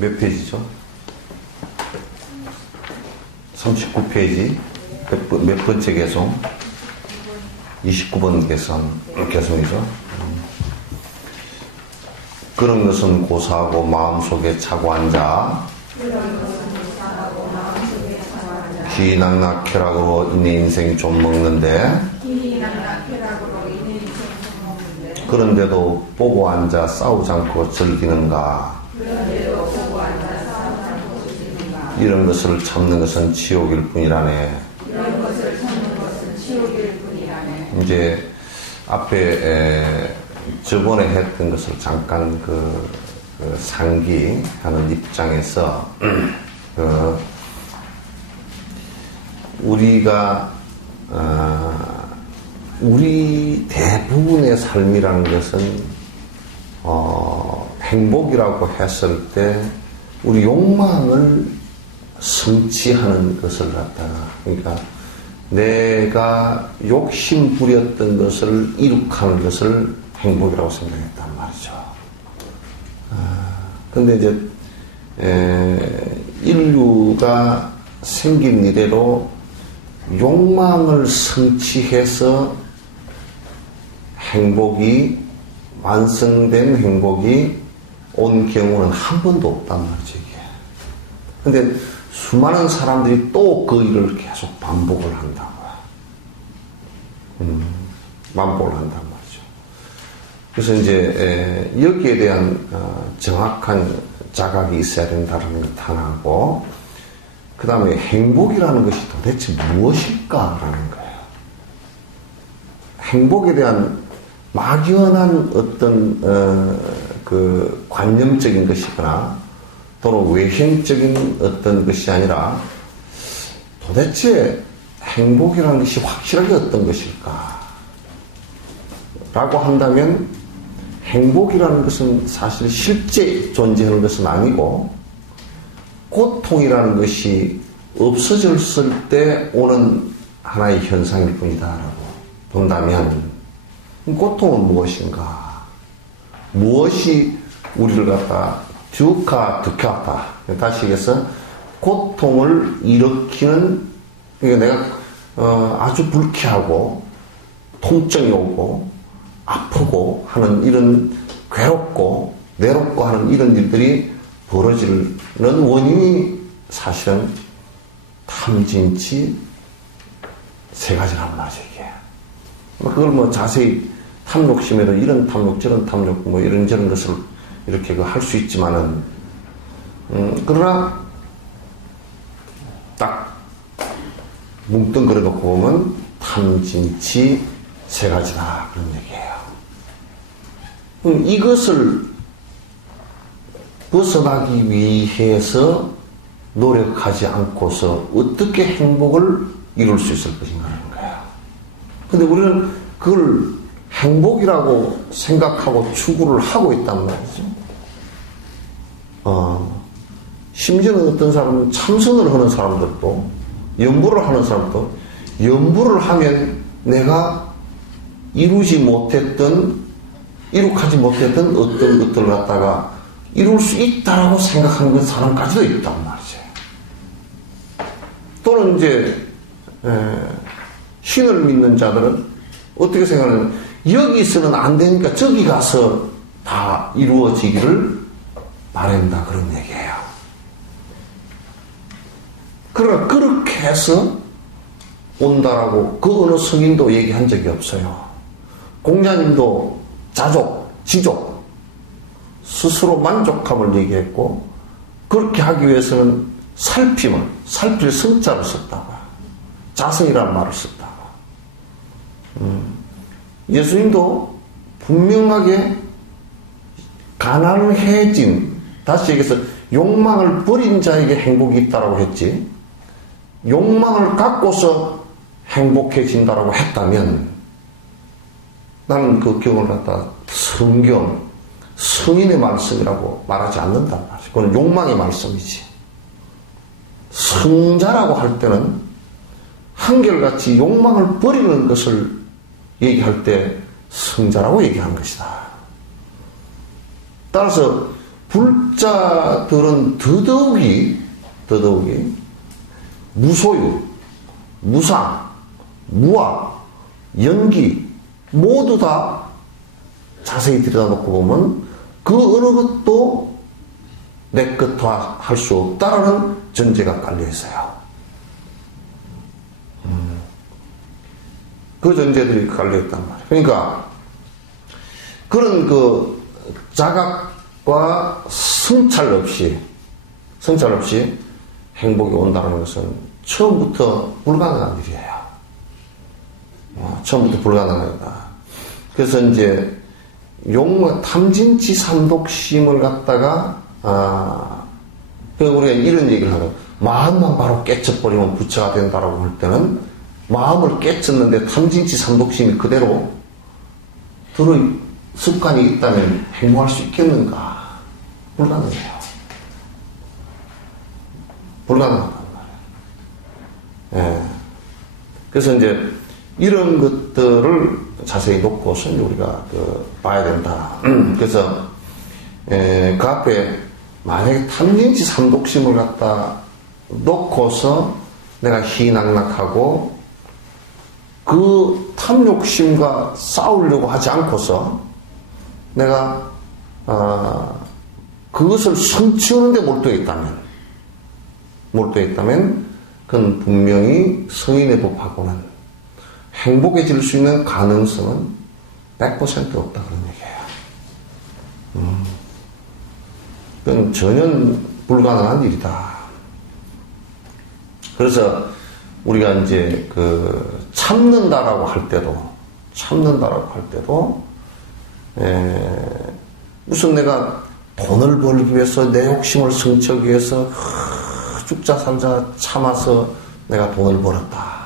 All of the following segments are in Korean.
몇 페이지죠? 39페이지. 몇 번째 개송? 29번 개송이죠. 그런 것은 고사하고 마음속에 차고 앉아 기낙낙쾌락으로 이내 인생이 좀 먹는데 그런데도 보고 앉아 싸우지 않고 즐기는가? 이런 것을 참는 것은 지옥일 뿐이라네. 이제 앞에 저번에 했던 것을 잠깐 그 상기하는 입장에서 우리가 우리 대부분의 삶이라는 것은 행복이라고 했을 때 우리 욕망을 성취하는 것을 갖다가, 그러니까 내가 욕심 부렸던 것을 이룩하는 것을 행복이라고 생각했단 말이죠. 근데 이제 인류가 생긴 이래로 욕망을 성취해서 행복이, 완성된 행복이 온 경우는 한 번도 없단 말이죠, 이게. 근데 수많은 사람들이 또 그 일을 계속 반복을 한다고요. 반복을 한단 말이죠. 그래서 이제 여기에 대한 정확한 자각이 있어야 된다는 것 하나고, 그 다음에 행복이라는 것이 도대체 무엇일까라는 거예요. 행복에 대한 막연한 어떤 그 관념적인 것이거나 또는 외형적인 어떤 것이 아니라 도대체 행복이라는 것이 확실하게 어떤 것일까? 라고 한다면 행복이라는 것은 사실 실제 존재하는 것은 아니고 고통이라는 것이 없어졌을 때 오는 하나의 현상일 뿐이다라고 본다면 고통은 무엇인가? 무엇이 우리를 갖다 득하다. 다시 얘기해서 고통을 일으키는, 그러니까 내가 아주 불쾌하고 통증이 오고 아프고 하는 이런 괴롭고 외롭고 하는 이런 일들이 벌어지는 원인이 사실은 탐진치 세 가지란 말이죠, 이게. 그걸 뭐 자세히 탐욕심에도 이런 탐욕, 저런 탐욕, 뭐 이런저런 것을 이렇게 할 수 있지만은, 그러나 딱 뭉뚱그려 놓고 보면 탐진치 세 가지다, 그런 얘기예요. 이것을 벗어나기 위해서 노력하지 않고서 어떻게 행복을 이룰 수 있을 것인가 하는 거예요. 근데 우리는 그걸 행복이라고 생각하고 추구를 하고 있단 말이죠. 심지어는 어떤 사람은 참선을 하는 사람들도, 연부를 하는 사람도, 연부를 하면 내가 이루지 못했던, 이룩하지 못했던 어떤 것들을 갖다가 이룰 수 있다라고 생각하는 사람까지도 있단 말이죠. 또는 이제 신을 믿는 자들은 어떻게 생각하냐면 여기서는 안 되니까 저기 가서 다 이루어지기를 바란다, 그런 얘기예요. 그러나 그렇게 해서 온다라고 그 어느 성인도 얘기한 적이 없어요. 공자님도 자족, 지족, 스스로 만족함을 얘기했고, 그렇게 하기 위해서는 살필 성자를 썼다고, 자성이라는 말을 썼다고. 예수님도 분명하게 가난해진, 다시 얘기해서 욕망을 버린 자에게 행복이 있다라고 했지, 욕망을 갖고서 행복해진다라고 했다면 나는 그 경을 갖다 성경, 성인의 말씀이라고 말하지 않는단 말이지. 그건 욕망의 말씀이지. 성자라고 할 때는 한결같이 욕망을 버리는 것을 얘기할 때 성자라고 얘기하는 것이다. 따라서 불자들은 더더욱이 무소유, 무상, 무아, 연기 모두 다 자세히 들여다놓고 보면 그 어느 것도 내 것화 할 수 없다라는 전제가 깔려 있어요. 그 전제들이 깔려 있단 말이에요. 그러니까 그런 그 자각과 성찰 없이 행복이 온다는 것은 처음부터 불가능한 일이에요. 처음부터 불가능하다. 그래서 이제 탐진치 삼독심을 갖다가 우리가 이런 얘기를 하는 마음만 바로 깨쳐버리면 부처가 된다라고 할 때는 마음을 깨쳤는데 탐진치 삼독심이 그대로 들어 습관이 있다면 행복할 수 있겠는가? 불가능해요. 불가능하단 말이에요. 예. 그래서 이제 이런 것들을 자세히 놓고서 우리가 봐야 된다. 그래서 그 앞에 만약에 탐진치 삼독심을 갖다 놓고서 내가 희낙낙하고 그 탐욕심과 싸우려고 하지 않고서 내가 그것을 성취하는 데 몰두해 있다면 그건 분명히 성인의 법하고는 행복해질 수 있는 가능성은 100% 없다 그런 얘기예요. 그건 전혀 불가능한 일이다. 그래서 우리가 이제 참는다라고 할 때도 무슨 내가 돈을 벌기 위해서 내 욕심을 성취하기 위해서 죽자 살자 참아서 내가 돈을 벌었다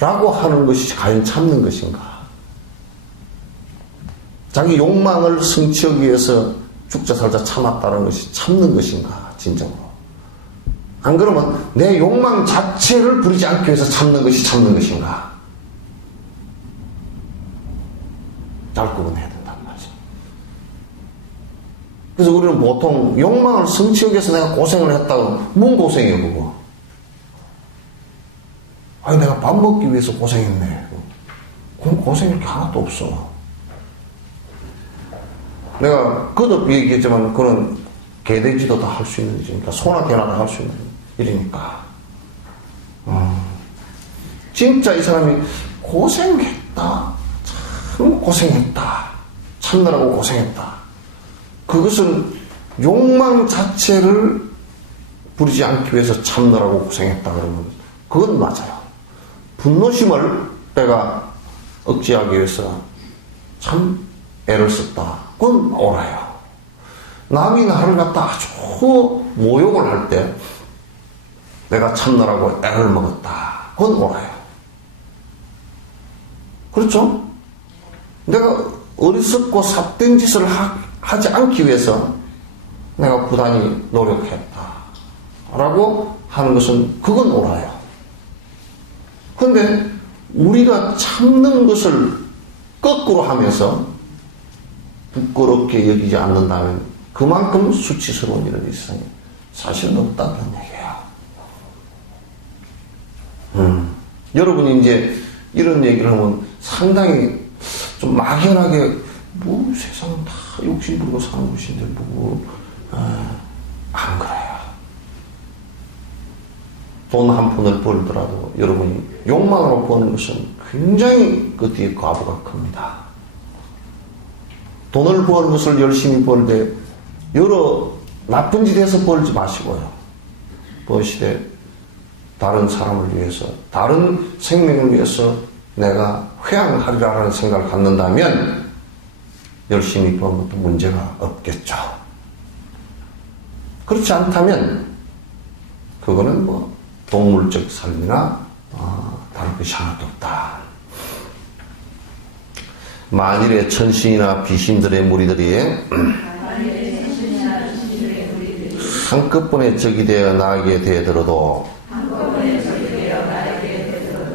라고 하는 것이 과연 참는 것인가? 자기 욕망을 성취하기 위해서 죽자 살자 참았다는 것이 참는 것인가? 진정으로. 안 그러면 내 욕망 자체를 부리지 않기 위해서 참는 것이 참는 것인가? 잘 구분해야 된단 말이죠. 그래서 우리는 보통 욕망을 성취하기 위해서 내가 고생을 했다고, 뭔 고생이에요 그거? 아니 내가 밥 먹기 위해서 고생했네. 그럼 고생일 게 하나도 없어. 내가 거듭 얘기했지만 그런 개돼지도 다 할 수 있는 일이니까, 소나 개나 다 할 수 있는 일이니까. 진짜 이 사람이 고생했다, 참 고생했다, 참느라고 고생했다, 그것은 욕망 자체를 부리지 않기 위해서 참느라고 고생했다 그러면 그건 맞아요. 분노심을 내가 억제하기 위해서 참 애를 썼다, 그건 옳아요. 남이 나를 갖다 아주 모욕을 할 때 내가 참느라고 애를 먹었다, 그건 옳아요. 그렇죠? 내가 어리석고 삿된 짓을 하지 않기 위해서 내가 부단히 노력했다 라고 하는 것은 그건 옳아요. 그런데 우리가 참는 것을 거꾸로 하면서 부끄럽게 여기지 않는다면 그만큼 수치스러운 일은 이 세상에 사실은 없다 그런 얘기예요. 여러분이 이제 이런 얘기를 하면 상당히 좀 막연하게 뭐 세상은 다 욕심 부리고 사는 것인데 안 그래요. 돈 한 푼을 벌더라도 여러분이 욕망으로 버는 것은 굉장히 그 뒤에 과부가 큽니다. 돈을 버는 것을 열심히 벌되 여러 나쁜 짓에서 벌지 마시고요. 버시되 다른 사람을 위해서, 다른 생명을 위해서 내가 회양하리라는 생각을 갖는다면 열심히 버는 것도 문제가 없겠죠. 그렇지 않다면 그거는 뭐 동물적 삶이나 다른 것이 하나도 없다. 만일에 천신이나 비신들의 무리들이 한꺼번에 적이 되어 나에게 대들어도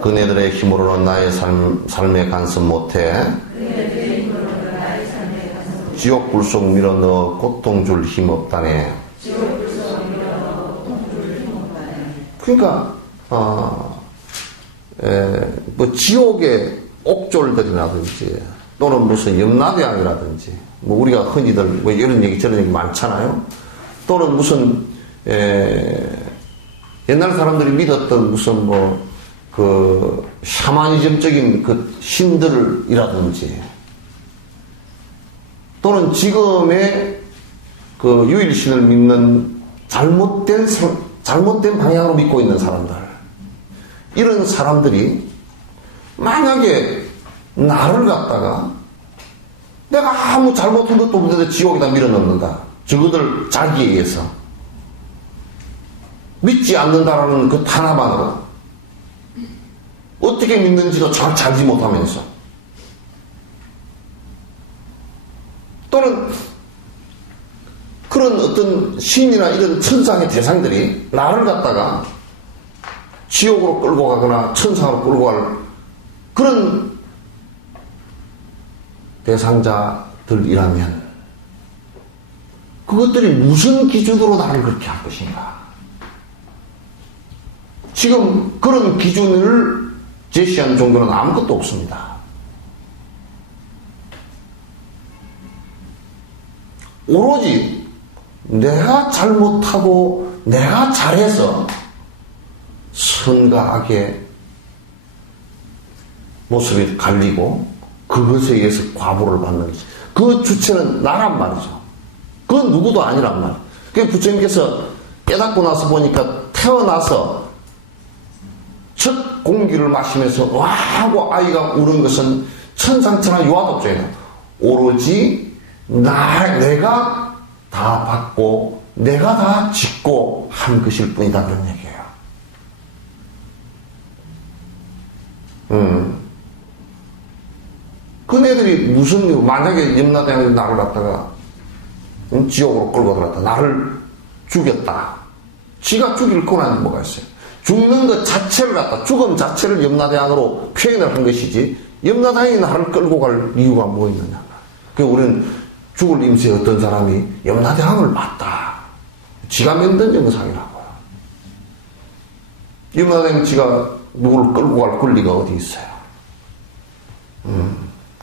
그네들의 힘으로는 나의 삶에 간섭 못해 지옥 불속 밀어넣어 고통 줄 힘 없다네. 그러니까 뭐 지옥의 옥졸들이라든지 또는 무슨 염라대왕이라든지 뭐 우리가 흔히들 뭐 이런 얘기 저런 얘기 많잖아요. 또는 무슨 옛날 사람들이 믿었던 무슨 뭐 그 샤머니즘적인 그 신들이라든지 또는 지금의 그 유일신을 믿는 잘못된 방향으로 믿고 있는 사람들, 이런 사람들이 만약에 나를 갖다가 내가 아무 잘못한 것도 없는데 지옥에다 밀어넣는다, 적어들 자기에 의해서 믿지 않는다라는 그 하나만으로 어떻게 믿는지도 정확히 알지 못하면서, 또는 그런 어떤 신이나 이런 천상의 대상들이 나를 갖다가 지옥으로 끌고 가거나 천상으로 끌고 갈 그런 대상자들이라면 그것들이 무슨 기준으로 나를 그렇게 할 것인가? 지금 그런 기준을 제시한 종교는 아무것도 없습니다. 오로지 내가 잘못하고 내가 잘해서 선과 악의 모습이 갈리고 그것에 의해서 과보를 받는 그 주체는 나란 말이죠. 그건 누구도 아니란 말이에요. 그게 부처님께서 깨닫고 나서 보니까 태어나서 첫 공기를 마시면서 와 하고 아이가 우는 것은 천상천하 유아독자예요. 오로지 내가 다 받고 내가 다 짓고 한 것일 뿐이다, 그런 얘기예요. 그네들이 무슨, 만약에 염라대왕이 나를 갖다가 지옥으로 끌고 들어갔다, 나를 죽였다, 지가 죽일 권한이 뭐가 있어요? 죽는 것 자체를 갖다, 죽음 자체를 염라대왕으로 표현을 한 것이지 염라대왕이 나를 끌고 갈 이유가 뭐 있느냐. 그러니까 우리는 죽을 임시에 어떤 사람이 염라대왕을 맞다, 지가 만든 영상이라고요. 염라대왕이 지가 누구를 끌고 갈 권리가 어디 있어요?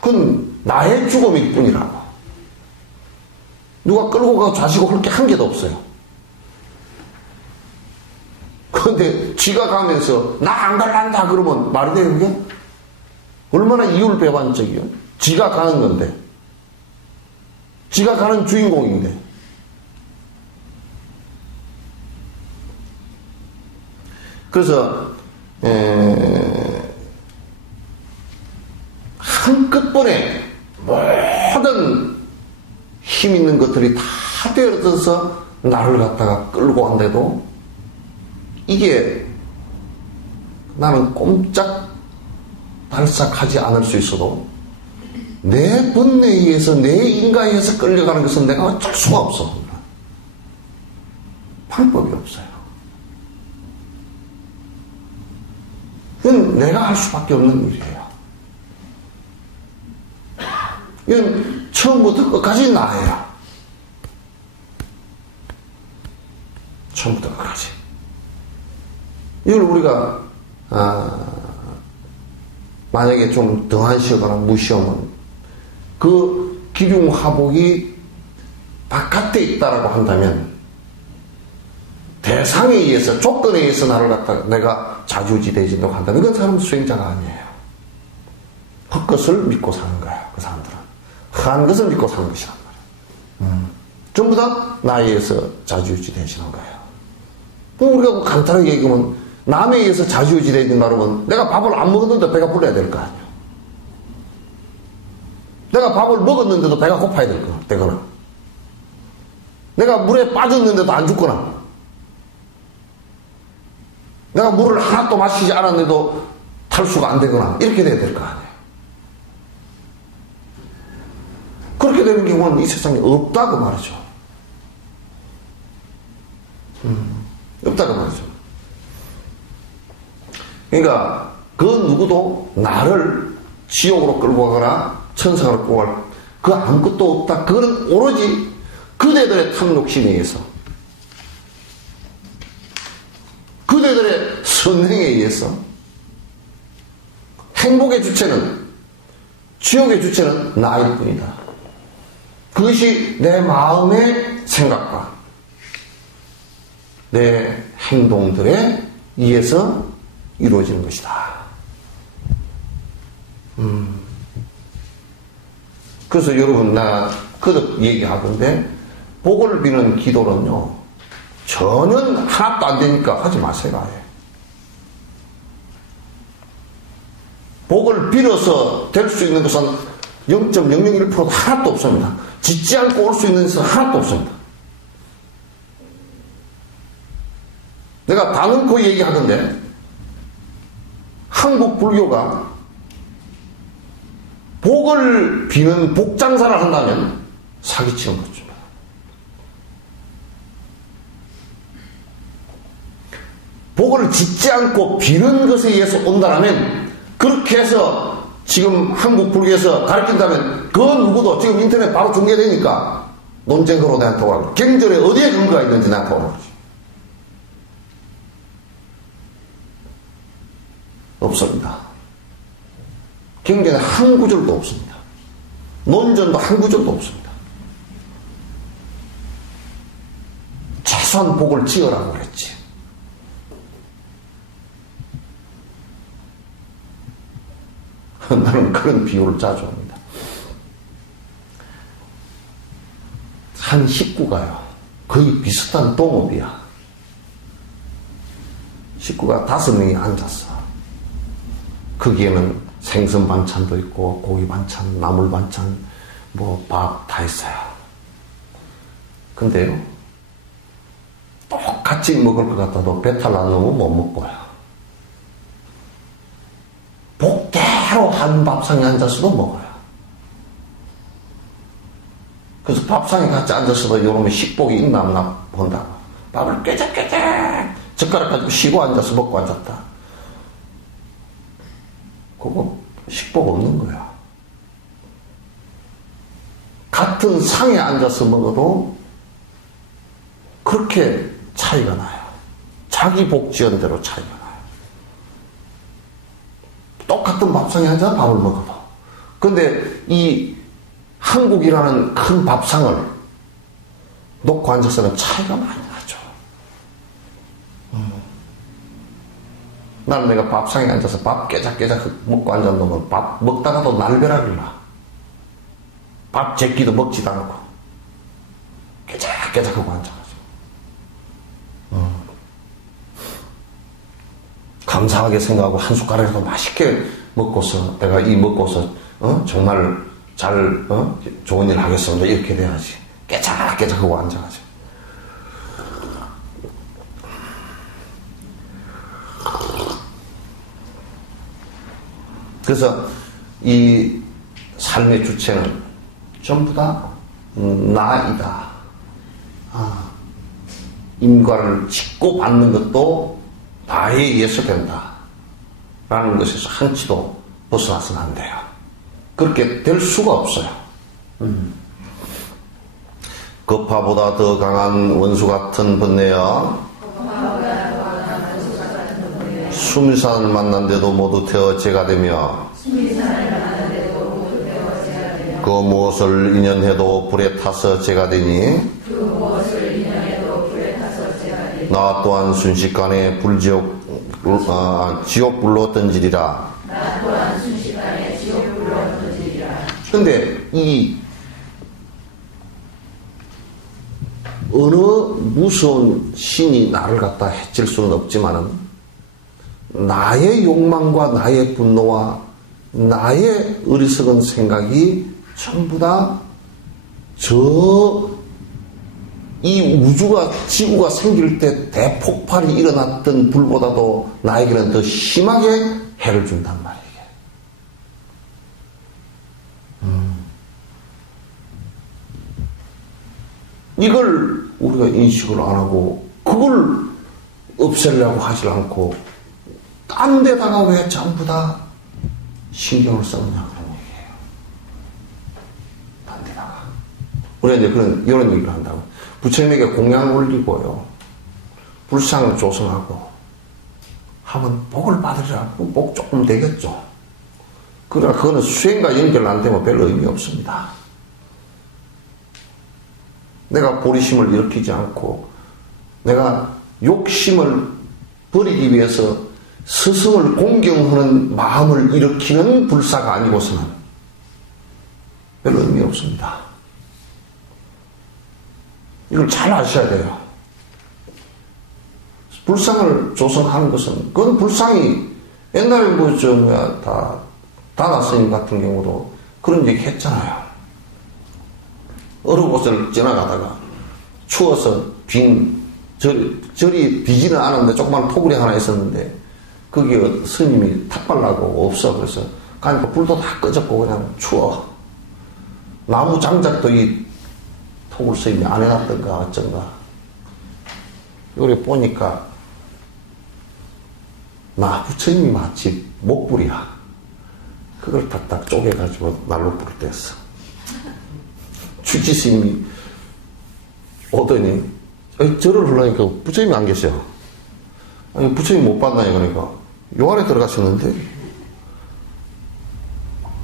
그건 나의 죽음일 뿐이라고. 누가 끌고 가고 좌시고 할 게 한 개도 없어요. 그런데 지가 가면서 나 안 갈란다 그러면 말이 돼요, 그게? 얼마나 이율배반적이요. 지가 가는 건데, 지가 가는 주인공인데. 그래서 한꺼번에 모든 힘 있는 것들이 다 되어져서 나를 갖다가 끌고 간데도 이게 나는 꼼짝 발싹하지 않을 수 있어도 내 본능에 의해서, 내 인간에 의해서 끌려가는 것은 내가 어쩔 수가 없어. 방법이 없어요. 그건 내가 할 수밖에 없는 일이에요. 이건 처음부터 끝까지 나예요. 처음부터 끝까지. 이걸 우리가 만약에 좀 등한시하거나 무시하면 그 기륭화복이 바깥에 있다라고 한다면 대상에 의해서, 조건에 의해서 나를 갖다가 내가 자주지대해진다고 한다면 그건 사람 수행자가 아니에요. 헛것을 믿고 사는 거예요, 그 사람들은. 한 것을 믿고 사는 것이란 말이에요. 전부 다 나에 의해서 자주지대해지는 거예요. 그럼 우리가 간단하게 얘기하면 남에 의해서 자주지대해진다 그러면 내가 밥을 안 먹었는데 배가 불러야 될 거 아니에요. 내가 밥을 먹었는데도 배가 고파야 되거나, 내가 물에 빠졌는데도 안 죽거나, 내가 물을 하나도 마시지 않았는데도 탈수가 안 되거나, 이렇게 돼야 될 거 아니에요. 그렇게 되는 경우는 이 세상에 없다고 말이죠. 없다고 말이죠. 그러니까 그 누구도 나를 지옥으로 끌고 가거나 천상으로 끌고 갈 그 아무것도 없다. 그거는 오로지 그대들의 탐욕심에 의해서, 그대들의 선행에 의해서 행복의 주체는, 지옥의 주체는 나일 뿐이다. 그것이 내 마음의 생각과 내 행동들에 의해서 이루어지는 것이다. 그래서 여러분, 나 그렇게 얘기하던데, 복을 비는 기도는요, 전혀 하나도 안 되니까 하지 마세요, 아예. 복을 빌어서 될 수 있는 것은 0.001%도 하나도 없습니다. 짓지 않고 올 수 있는 것은 하나도 없습니다. 내가 다놓고 얘기하던데, 한국 불교가 복을 비는 복장사를 한다면 사기치는 거죠. 복을 짓지 않고 비는 것에 의해서 온다라면, 그렇게 해서 지금 한국 불교에서 가르친다면 그 누구도 지금 인터넷 바로 중계되니까 논쟁으로 내한테 오라고. 경전에 어디에 근거가 있는지 나한테 오라고. 없습니다. 경전에 한 구절도 없습니다. 논전도 한 구절도 없습니다. 최소한 복을 지으라고 그랬지. 나는 그런 비유를 자주 합니다. 한 식구가요, 거의 비슷한 동업이야. 식구가 5명이 앉았어. 거기에는 생선 반찬도 있고 고기 반찬, 나물 반찬, 뭐 밥 다 있어요. 근데요, 똑같이 먹을 것 같아도 배탈 안 넣으면 못 먹고요. 복대로 한 밥상에 앉아서도 먹어요. 그래서 밥상에 같이 앉아서도 요놈의 식복이 있나 없나 본다고. 밥을 깨작깨작 젓가락 가지고 쉬고 앉아서 먹고 앉았다. 그거 식복 없는 거야. 같은 상에 앉아서 먹어도 그렇게 차이가 나요. 자기 복 지은 대로 차이가 나요. 똑같은 밥상에 앉아 밥을 먹어도. 그런데 이 한국이라는 큰 밥상을 놓고 앉아서는 차이가 많이 나죠. 나는 내가 밥상에 앉아서 밥 깨작깨작 먹고 앉았는데 밥 먹다가도 날벼락을 나. 밥 제끼도 먹지도 않고 깨작깨작 하고 앉아가지고 감사하게 생각하고 한 숟가락이라도 맛있게 먹고서 내가 이 먹고서 정말 잘 좋은 일 하겠습니다 이렇게 돼야지. 깨작깨작 하고 앉아가지고. 그래서 이 삶의 주체는 전부 다 나이다. 인과를 짓고 받는 것도 나에 의해서 된다. 라는 것에서 한치도 벗어나서는 안 돼요. 그렇게 될 수가 없어요. 거파보다 더 강한 원수 같은 번뇌야 수미산을 만난데도 모두 태어 죄가 되며 그 무엇을 인연해도 불에 타서 죄가 되니 나 또한 순식간에 지옥불로 던지리라. 근데 이 어느 무서운 신이 나를 갖다 해칠 수는 없지만은 나의 욕망과 나의 분노와 나의 어리석은 생각이 전부 다 이 우주가, 지구가 생길 때 대폭발이 일어났던 불보다도 나에게는 더 심하게 해를 준단 말이에요. 이걸 우리가 인식을 안 하고 그걸 없애려고 하지 않고 딴 데다가 왜 전부 다 신경을 썼냐 그런 얘기예요. 딴 우리가 이제 이런 얘기를 한다고. 부처님에게 공양 올리고요. 불상을 조성하고 하면 복을 받으리라. 복 조금 되겠죠. 그러나 그거는 수행과 연결 안 되면 별로 의미 없습니다. 내가 보리심을 일으키지 않고 내가 욕심을 버리기 위해서 스승을 공경하는 마음을 일으키는 불사가 아니고서는 별로 의미 없습니다. 이걸 잘 아셔야 돼요. 불상을 조성하는 것은, 그건 불상이, 옛날에 다나 스님 같은 경우도 그런 얘기 했잖아요. 어느 곳을 지나가다가 추워서 절이 비지는 않았는데 조그만 토굴이 하나 있었는데 거기에 스님이 탁발나고 없어. 그래서 가니까 불도 다 꺼졌고 그냥 추워. 나무 장작도 이 토굴 스님이 안 해놨던가 어쩐가. 요래 보니까 부처님이 마치 목불이야. 그걸 딱딱 쪼개가지고 날로 불을 뗐어. 주지스님이 오더니 절을 하려니까 부처님이 안 계셔. 아니 부처님 못 봤나요? 그러니까 요 안에 들어가셨는데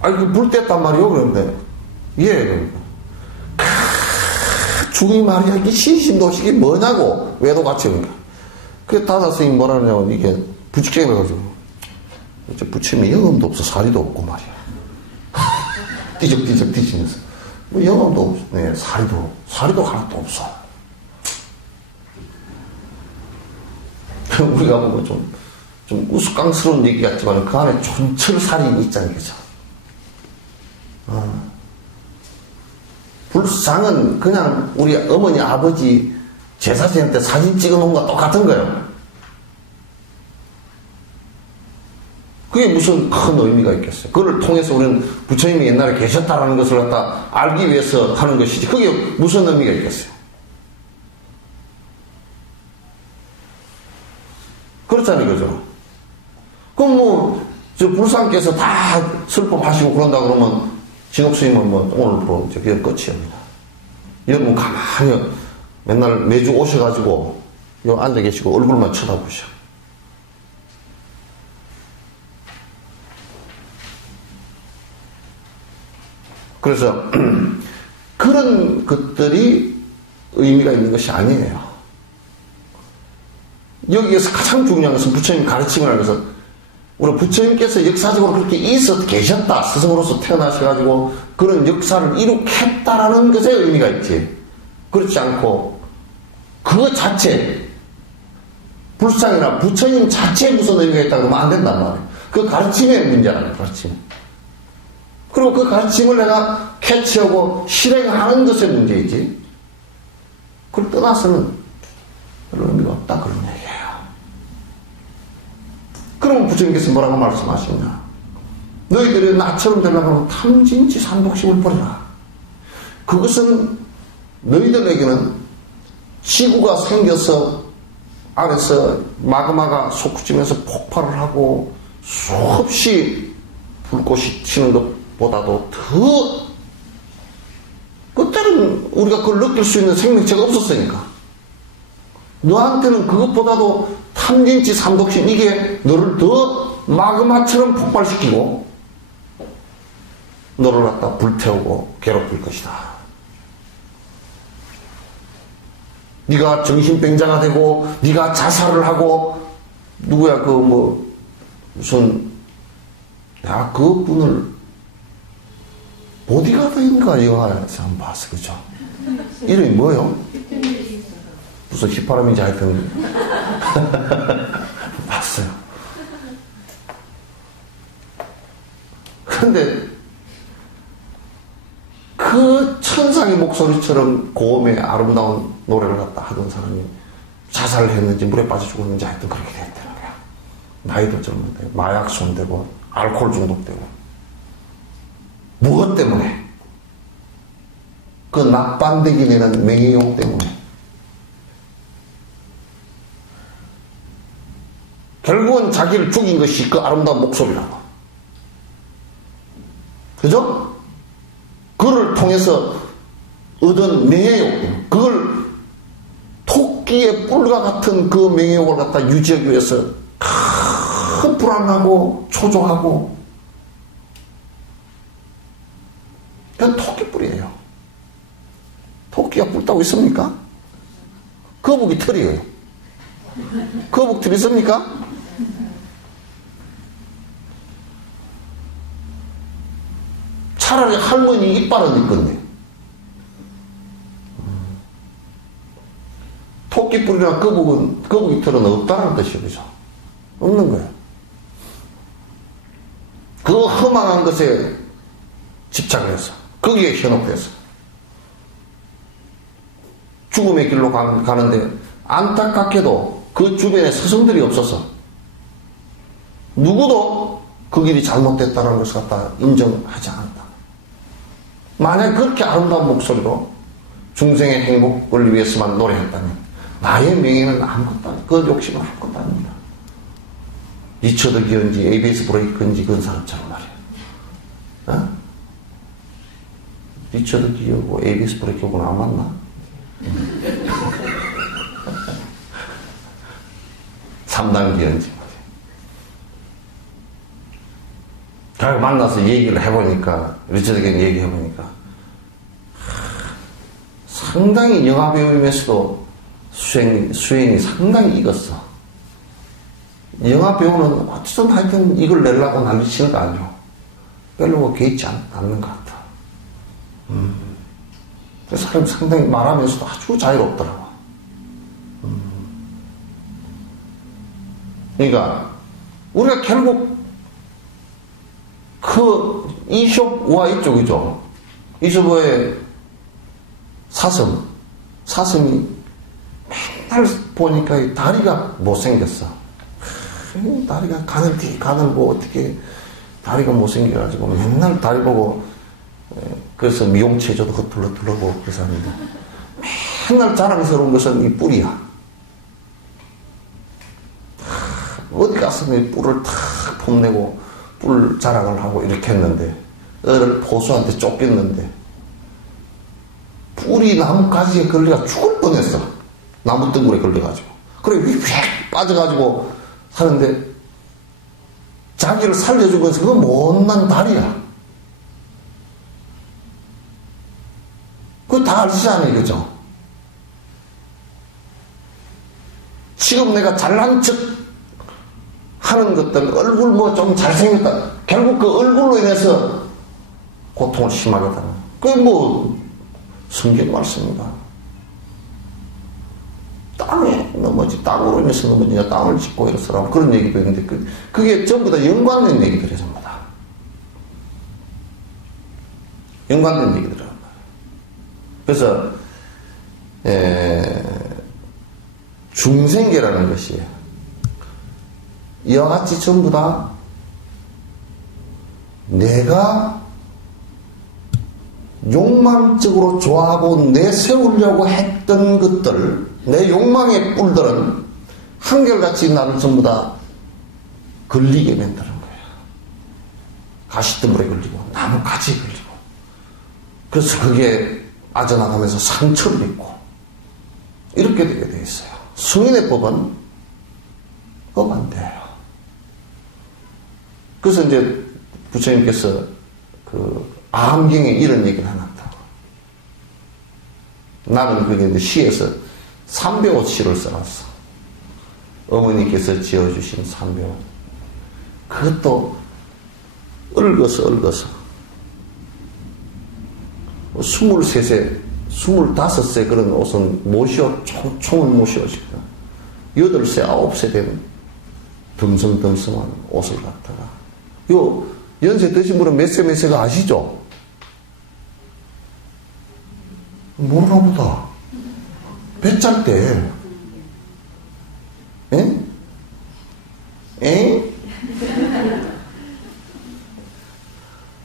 그 불 뗐단 말이요? 그런데 예. 그러니까 죽이 말이야 이게 신신도식이 뭐냐고 외도같이. 그러니까 그게 다다스님 뭐라 하냐면 이게 부직경이 가지고 부처님이 영험도 없어 사리도 없고 말이야. 띠적띠적 뒤지면서 영험도 없어. 네, 사리도 하나도 없어. 우리가 보면 좀 우스꽝스러운 얘기 같지만 그 안에 촌철살인이 있잖아요. 그죠? 불상은 그냥 우리 어머니 아버지 제사 지낼 때 사진 찍어 놓은 거랑 똑같은 거예요. 그게 무슨 큰 의미가 있겠어요. 그걸 통해서 우리는 부처님이 옛날에 계셨다라는 것을 갖다 알기 위해서 하는 것이지 그게 무슨 의미가 있겠어요. 그렇잖아요. 그죠? 그럼 불상께서 다 슬퍼하시고 그런다 그러면 진옥스님은 오늘부로 그게 끝이옵니다. 여러분 가만히 맨날 매주 오셔가지고 요 앉아 계시고 얼굴만 쳐다보셔. 그래서 그런 것들이 의미가 있는 것이 아니에요. 여기에서 가장 중요한 것은 부처님 가르침을 하면서 우리 부처님께서 역사적으로 그렇게 계셨다. 스승으로서 태어나셔가지고 그런 역사를 이룩했다라는 것에 의미가 있지. 그렇지 않고 그거 자체 불상이나 부처님 자체에 무슨 의미가 있다고 하면 안 된단 말이에요. 그 가르침의 문제라는 가르침. 그리고 그 가르침을 내가 캐치하고 실행하는 것의 문제이지. 그걸 떠나서는 별로 의미가 없다 그런 얘기예요. 그럼 부처님께서 뭐라고 말씀하시냐? 너희들이 나처럼 되려고 하면 탐진치 삼독심을 버려라. 그것은 너희들에게는 지구가 생겨서 안에서 마그마가 솟구치면서 폭발을 하고 수없이 불꽃이 튀는 것보다도 더 그때는 우리가 그걸 느낄 수 있는 생명체가 없었으니까 너한테는 그것보다도 탐진치 삼독심 이게 너를 더 마그마처럼 폭발시키고 너를 갖다 불태우고 괴롭힐 것이다. 네가 정신병자가 되고 네가 자살을 하고 누구야 무슨 그분을 보디가드인가 영화에서 한번 봤어. 그죠? 이름이 뭐예요? 무슨 휘파람인지 하여튼 봤어요. 그런데 그 천상의 목소리처럼 고음의 아름다운 노래를 갖다 하던 사람이 자살을 했는지 물에 빠져 죽었는지 하여튼 그렇게 됐다는 거야. 나이도 젊은데 마약 손대고 알코올 중독되고 무엇 때문에? 그 낙반대기 내는 맹의용 때문에. 결국은 자기를 죽인 것이 그 아름다운 목소리라고. 그죠? 그를 통해서 얻은 명예욕, 그걸 토끼의 뿔과 같은 그 명예욕을 갖다 유지하기 위해서 큰 불안하고 초조하고, 그건 토끼뿔이에요. 토끼가 뿔 따고 있습니까? 거북이 털이에요. 거북 털 있습니까? 차라리 할머니 이빨은 있거든요. 토끼뿔이나 거북이 털은 없다는 뜻이죠. 그죠? 없는 거예요. 그 허망한 것에 집착을 해서, 거기에 현혹해서 죽음의 길로 가는데, 안타깝게도 그 주변에 스승들이 없어서 누구도 그 길이 잘못됐다는 것을 갖다 인정하지 않았다. 만약 그렇게 아름다운 목소리로 중생의 행복을 위해서만 노래했다면 나의 명예는 아무것도 아닙니다. 그 욕심은 아무것도 아닙니다. 리처드 기어인지 ABS 브레이크인지 그런 사람처럼 말이에요. 어? 리처드 기어고 ABS 브레이크하고는 안 맞나? 3단 기어인지 말이에요. 만나서 얘기를 해보니까, 리처드 기어 얘기해보니까 상당히 영화배우이면서도 수행이 상당히 익었어. 영화배우는 어쨌든 하여튼 이걸 내려고 난리치는 거 아니죠. 별로 개의치 않는 것 같아. 그 사람이 상당히 말하면서도 아주 자유롭더라고. 그러니까 우리가 결국 그 이솝과 이쪽이죠. 이솝의 사슴이 맨날 보니까 다리가 못생겼어. 다리가 가늘고 어떻게 다리가 못생겨가지고 맨날 다리 보고, 그래서 미용체조도 헛둘러보고 그래서 하는데, 맨날 자랑스러운 것은 이 뿔이야. 어디 가서 이 뿔을 탁 폼내고 뿔 자랑을 하고 이렇게 했는데, 포수한테 쫓겼는데 뿔이 나무 가지에 걸려가 죽을 뻔했어. 나무 덩굴에 걸려가지고. 그래 휙 빠져가지고 하는데, 자기를 살려준 것은 그거 못난 다리야. 그거 다 아시잖아요, 그죠? 지금 내가 잘난 척 하는 것들, 얼굴 뭐 좀 잘생겼다, 결국 그 얼굴로 인해서 고통을 심하게 당하는, 그게 뭐 성경 말씀입니다. 땅으로 인해서 넘어지냐, 땅을 짚고 일어서라, 그런 얘기도 있는데, 그게 전부 다 연관된 얘기들이에요, 전부 다. 연관된 얘기들이란 말이에요. 그래서, 중생계라는 것이 이와 같이 전부 다 내가 욕망적으로 좋아하고 내세우려고 했던 것들, 내 욕망의 뿔들은 한결같이 나를 전부 다 걸리게 만드는 거야. 가시덤불에 걸리고 나뭇가지에 걸리고, 그래서 그게 빠져나가면서 상처를 입고 이렇게 되게 돼 있어요. 승인의 법은 안 돼요. 그래서 이제 부처님께서 그 암경에 이런 얘기를 해놨다고. 나는 그게 이제 시에서 300호 시를 써놨어. 어머니께서 지어주신 300호. 그것도 얽어서 23세, 25세 그런 옷은 못이옷, 총은 못이옷이거든. 8세, 9세 된 듬성듬성한 옷을 갖다가. 요 연세 드신 분은 몇 세가 아시죠? 모르나 보다. 배짤 때. 에?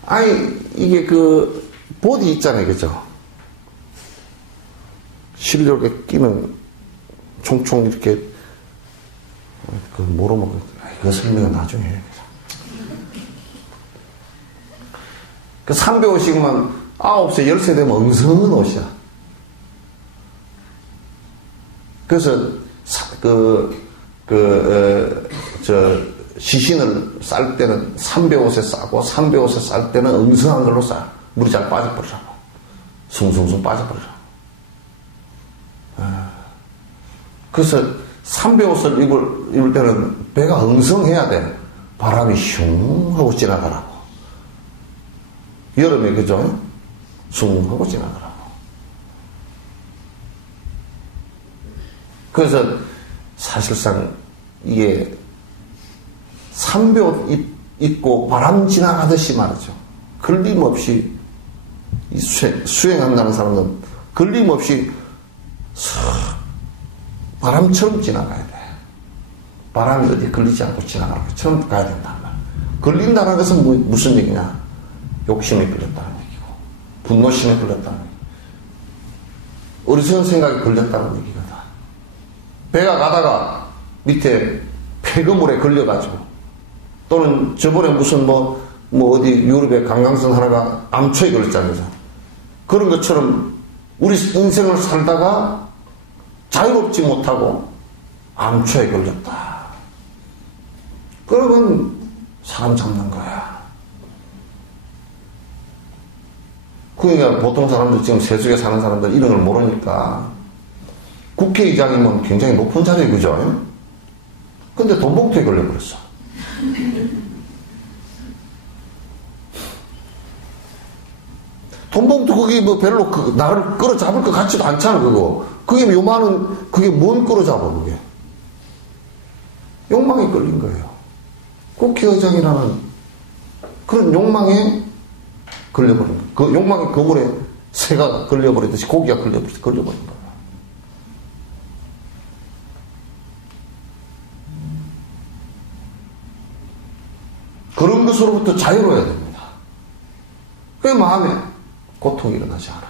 아니, 이게 그, 보디 있잖아요, 그죠? 실력에 끼는, 총총 이렇게, 그, 모르면, 그 설명은 나중에 해. 그 300옷이면 9세, 10세 되면 엉성한 옷이야. 그래서 시신을 쌀 때는 삼배옷에 싸고 삼배옷에 쌀 때는 엉성한 걸로 싸. 물이 잘 빠져버리라고. 숭숭숭 빠져버리라고. 그래서 삼배옷을 입을 때는 배가 엉성해야 돼. 바람이 슝 하고 지나가라고. 여름에 그죠? 숭 하고 지나가라고. 그래서 사실상 이게 삼배옷 입고 바람 지나가듯이 말이죠. 걸림없이 수행한다는 사람은 걸림없이 바람처럼 지나가야 돼. 바람이 어디 걸리지 않고 지나가는 것처럼 가야 된단 말이야. 걸린다는 것은 무슨 얘기냐? 욕심이 걸렸다는 얘기고, 분노심에 걸렸다는 얘기고, 어리석은 생각이 걸렸다는 얘기거든. 배가 가다가 밑에 폐거물에 걸려가지고, 또는 저번에 무슨 어디 유럽의 관광선 하나가 암초에 걸렸잖아요. 그런 것처럼 우리 인생을 살다가 자유롭지 못하고 암초에 걸렸다. 그러면 사람 잡는 거야. 그러니까 보통 사람들, 지금 세속에 사는 사람들 이런 걸 모르니까 국회의장이면 굉장히 높은 자리에, 그죠? 근데 돈봉투에 걸려버렸어. 돈봉투 그게 별로 나를 끌어잡을 것 같지도 않잖아, 그거. 그게 요만한, 그게 뭔 끌어잡아, 그게. 욕망에 걸린 거예요. 국회의장이라는 그런 욕망에 걸려버린 거예요. 그 욕망의 그물에 새가 걸려버리듯이 고기가 걸려버린 거예요. 그런 것으로부터 자유로워야 됩니다. 그 마음에 고통이 일어나지 않아요.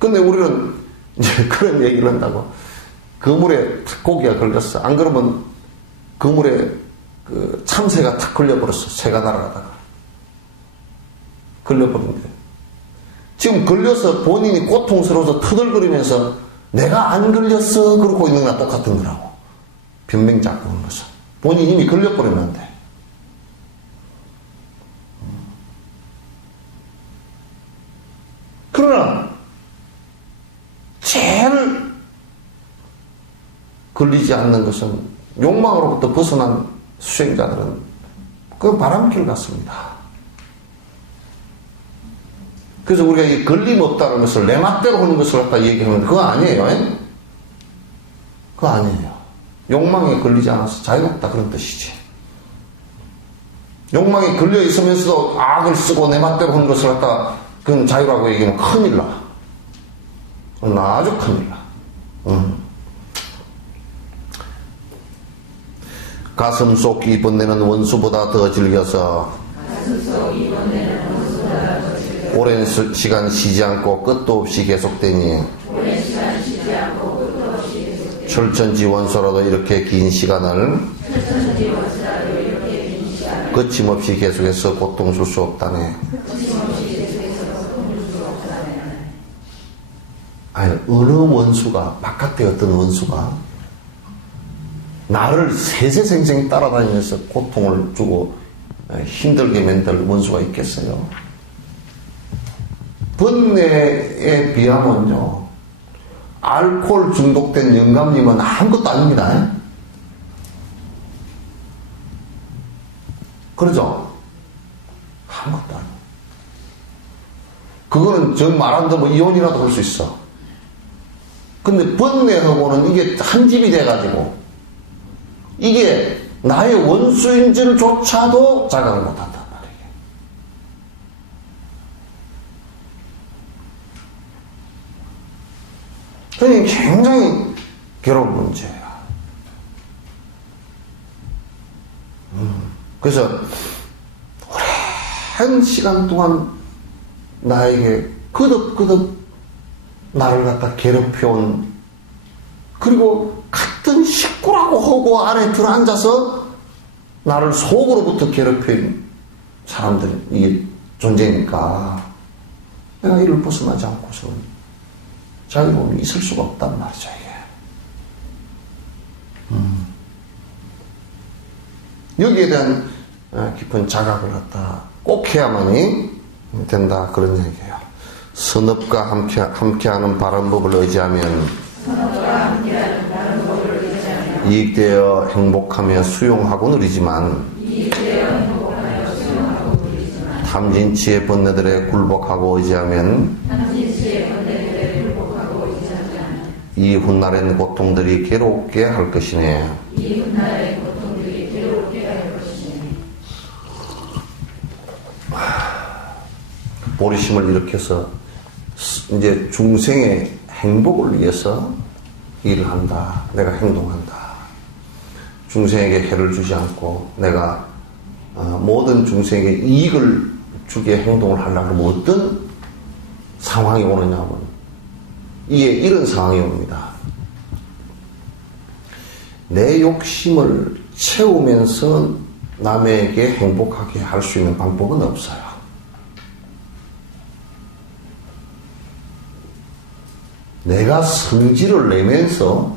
근데 우리는 이제 그런 얘기를 한다고. 그물에 고기가 걸렸어. 안 그러면 그물에 참새가 탁 걸려버렸어. 새가 날아가다가. 걸려버린대. 지금 걸려서 본인이 고통스러워서 터덜거리면서 내가 안 걸렸어. 그러고 있는 거랑 똑같은 거라고. 변명 잡고 하는 것은. 본인이 이미 걸려버리면 안 돼. 그러나 제일 걸리지 않는 것은 욕망으로부터 벗어난 수행자들은 그 바람길 같습니다. 그래서 우리가 이 걸림 없다는 것을 내 맛대로 하는 것을 갖다 얘기하는데 그거 아니에요. 그거 아니에요. 욕망에 걸리지 않아서 자유롭다 그런 뜻이지. 욕망에 걸려 있으면서도 악을 쓰고 내 맛대로 하는 것을 갖다 그건 자유라고 얘기하면 큰일 나. 아주 큰일 나. 가슴 속 이번내는 원수보다 더 즐겨서 오랜 시간 쉬지 않고 끝도 없이 계속되니 철천지 원수라도 이렇게 긴 시간을 거침없이 계속해서 고통 줄 수 없다네. 아니, 어느 원수가, 바깥에 어떤 원수가 나를 세세생생 따라다니면서 고통을 주고 힘들게 만들 원수가 있겠어요? 번뇌에 비하면요, 알코올 중독된 영감님은 아무것도 아닙니다. 그러죠? 아무것도 아니에요. 그거는 정 말한다 이혼이라도 할 수 있어. 근데 번뇌하고는 이게 한 집이 돼가지고 이게 나의 원수인지를 조차도 자각을 못한단 말이에요. 그러니 굉장히 괴로운 문제야. 그래서 오랜 시간 동안 나에게 거듭거듭 나를 갖다 괴롭혀온, 그리고 같은 식구라고 하고 안에 들어앉아서 나를 속으로부터 괴롭힌 사람들, 이게 존재니까 내가 이를 벗어나지 않고서는 자유로움이 있을 수가 없단 말이죠, 이게. 여기에 대한 깊은 자각을 갖다 꼭 해야만이 된다, 그런 얘기예요. 선업과 함께하는 바른법을 의지하면 이익되어 행복하며 수용하고 누리지만 탐진치의 번뇌들에 굴복하고 의지하면 이 훗날엔 고통들이 괴롭게 할 것이네. 보리심을 일으켜서 이제 중생의 행복을 위해서 일을 한다. 내가 행동한다. 중생에게 해를 주지 않고 내가 모든 중생에게 이익을 주게 행동을 하려고 하면 어떤 상황이 오느냐면 이게 이런 상황이 옵니다. 내 욕심을 채우면서 남에게 행복하게 할 수 있는 방법은 없어요. 내가 성질을 내면서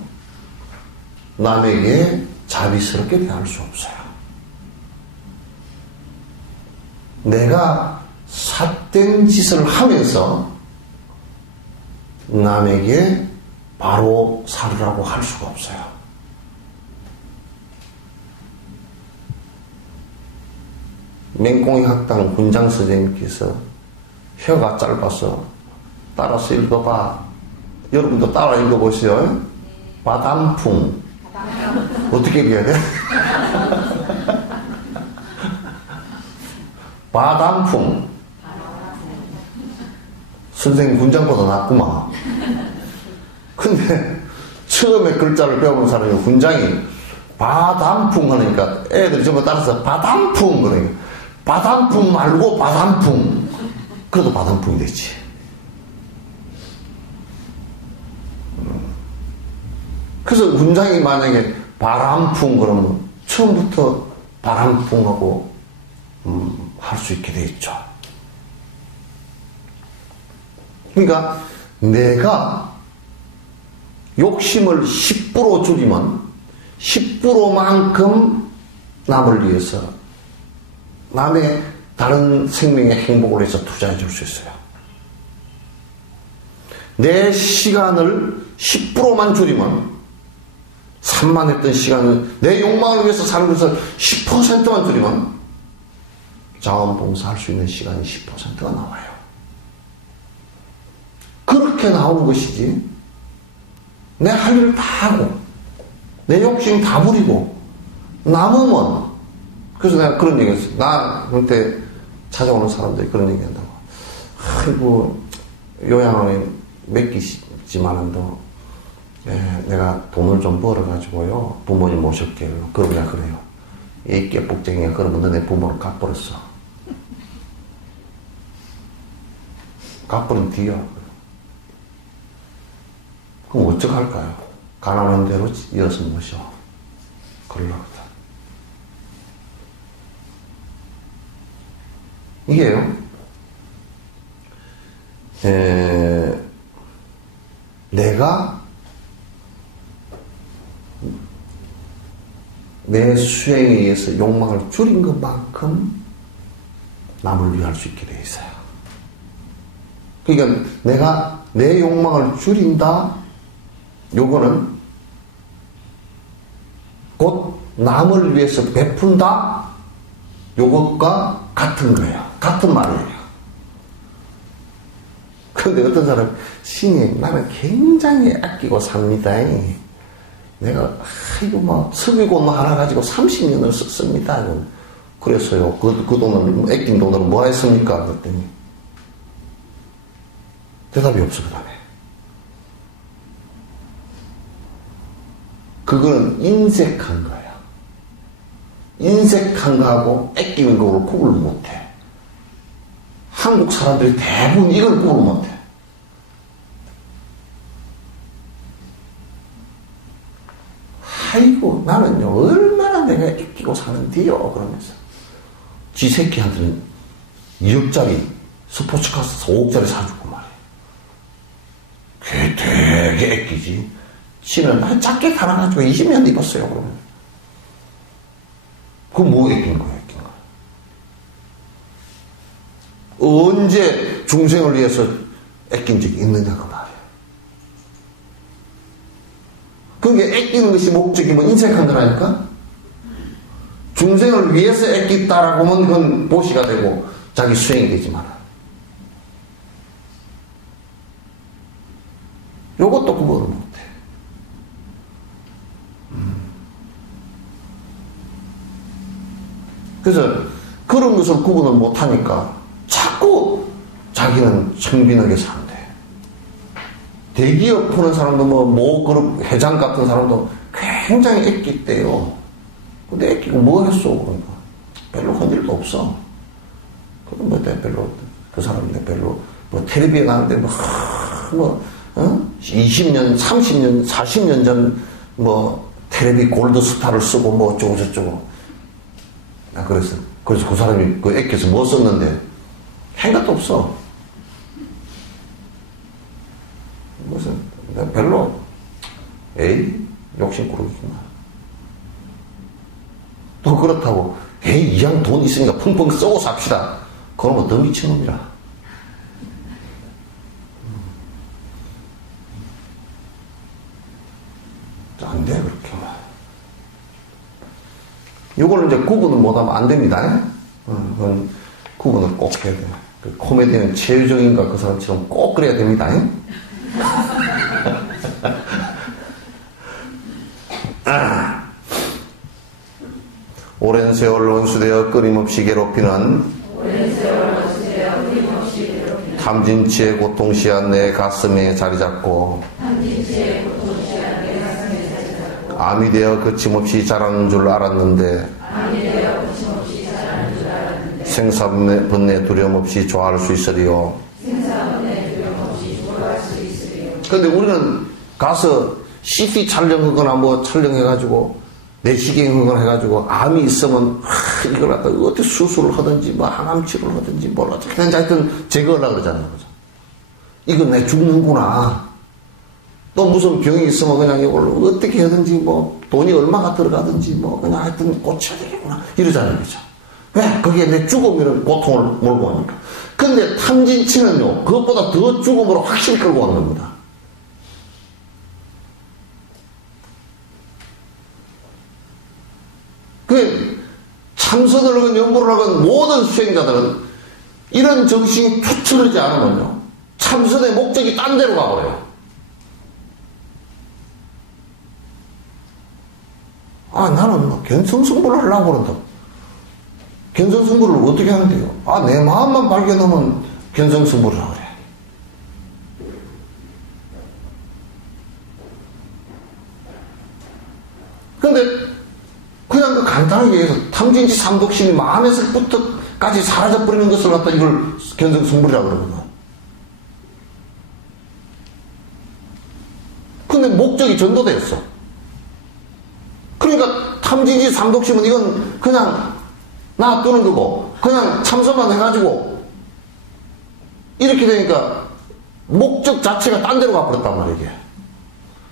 남에게 자비스럽게 대할 수 없어요. 내가 삿된 짓을 하면서 남에게 바로 살으라고 할 수가 없어요. 맹꽁이 학당 군장 선생님께서 혀가 짧아서 따라서 읽어봐. 여러분도 따라 읽어보세요. 바담풍. 어떻게 읽어야 돼? 바담풍. 선생님 군장보다 낫구만. 근데 처음에 글자를 배워본 사람이 군장이 바담풍 하니까 애들이 전부 따라서 바담풍 그러니까 바담풍 말고 바담풍. 그래도 바담풍이 되지. 그래서 군장이 만약에 바람풍 그러면 처음부터 바람풍하고 할 수 있게 돼 있죠. 그러니까 내가 욕심을 10% 줄이면 10%만큼 남을 위해서 남의 다른 생명의 행복을 위해서 투자해 줄 수 있어요. 내 시간을 10%만 줄이면 산만했던 시간을 내 욕망을 위해서 사는 것을 10%만 줄이면 자원봉사할 수 있는 시간이 10%가 나와요. 그렇게 나오는 것이지 내 할 일을 다 하고 내 욕심 다 부리고 남으면 그래서 내가 그런 얘기 했어요. 나한테 찾아오는 사람들이 그런 얘기 한다고. 아이고 요양원에 맡기지만은도 내가 돈을 좀 벌어가지고요 부모님 모실게요. 그럼 내가 그래요. 이 깨복쟁이야. 그러면 너네 부모를 갚버렸어. 갚버린 뒤야. 그럼 어떡할까요? 가난한 대로 이어서 모셔. 그러려고다. 이게요. 내가 내 수행에 의해서 욕망을 줄인 것만큼 남을 위할 수 있게 돼 있어요. 그러니까 내가 내 욕망을 줄인다. 요거는 곧 남을 위해서 베푼다. 요것과 같은 거예요. 같은 말이에요. 그런데 어떤 사람 신이 나는 굉장히 아끼고 삽니다. 내가 이거 막 석유고 하나 가지고 30년을 썼습니다. 그랬어요. 그 돈을 아낀 돈으로 뭐 했습니까? 그랬더니 대답이 없어. 그 다음에 그거는 인색한 거야. 인색한 거하고 아끼는 거를 구분을 못해. 한국 사람들이 대부분 이걸 구분을 못해. 아이고 나는요 얼마나 내가 아끼고 사는데요 그러면서 지 새끼한테는 2억짜리 스포츠카 5억짜리 사주고 말이야. 걔 되게 애끼지. 지는 한 자켓 하나 가지고 20년 입었어요, 그러면. 그럼 뭐 애낀 거야, 애낀 거야. 언제 중생을 위해서 애낀 적이 있느냐, 그 말이야. 그게 애끼는 것이 목적이면 인색한 거라니까? 중생을 위해서 애끼다라고 하면 그건 보시가 되고 자기 수행이 되지만 요것도 구분을 못해. 그래서 그런 것을 구분을 못하니까 자꾸 자기는 청빈하게 산대. 대기업 푸는 사람도 모그룹 회장 같은 사람도 굉장히 애끼대요. 근데 애끼고 뭐 했어? 그러니까 별로 한 일도 없어. 그럼 뭐 별로 그 사람인데 별로 뭐 텔레비에 나왔는데 20년, 30년, 40년 전 텔레비 골드 스타를 쓰고 어쩌고 저쩌고. 그래서 그 사람이 그 애껴서 뭐 썼는데 한 것도 없어. 무슨 별로 욕심꾸러기구나. 또 그렇다고 이 양 돈 있으니까 펑펑 쏘고 삽시다. 그러면 더 미친놈이라. 안 돼, 그렇게. 이걸 이제 구분을 못하면 안 됩니다. 그건 구분을 꼭 해야 돼요. 그 코미디언 최유정인가 그 사람처럼 꼭 그래야 됩니다. 오랜 세월 원수되어 끊임없이 괴롭히는 탐진치의 고통시한 내 가슴에 자리잡고 암이 되어 거침없이 자라는 줄 알았는데 생사번뇌 두려움 없이 좋아할 수 있으리요. 그런데 우리는 가서 CT 촬영하거나 촬영해가지고 내시경하거나 해가지고 암이 있으면 이걸 갖다 어떻게 수술을 하든지 항암 치료를 하든지 뭘 어떻게 하든지 하여튼 제거하려고 그러잖아요. 이건 내 죽는구나. 또 무슨 병이 있으면 그냥 이걸 어떻게 하든지 돈이 얼마가 들어가든지 그냥 하여튼 고쳐야 되겠구나 이러잖아요. 그죠? 왜? 그게 내 죽음이라는 고통을 몰고 오니까. 근데 탐진치는요 그것보다 더 죽음으로 확실히 끌고 오는 겁니다. 그 참선을 하건 연구를 하건 모든 수행자들은 이런 정신이 투철하지 않으면요 참선의 목적이 딴 데로 가버려요. 나는 견성승부를 하려고 그런다. 견성승부를 어떻게 하는데요? 내 마음만 발견하면 견성승부를 하고 그래. 근데 그냥 그 간단하게 얘기해서 탐진치 삼독심이 마음에서부터까지 사라져버리는 것을 갖다 이걸 견성승부라고 그러거든. 근데 목적이 전도됐어. 그러니까 탐진치 삼독심은 이건 그냥 놔두는 거고 그냥 참선만 해가지고 이렇게 되니까 목적 자체가 딴 데로 가버렸단 말이야 이게.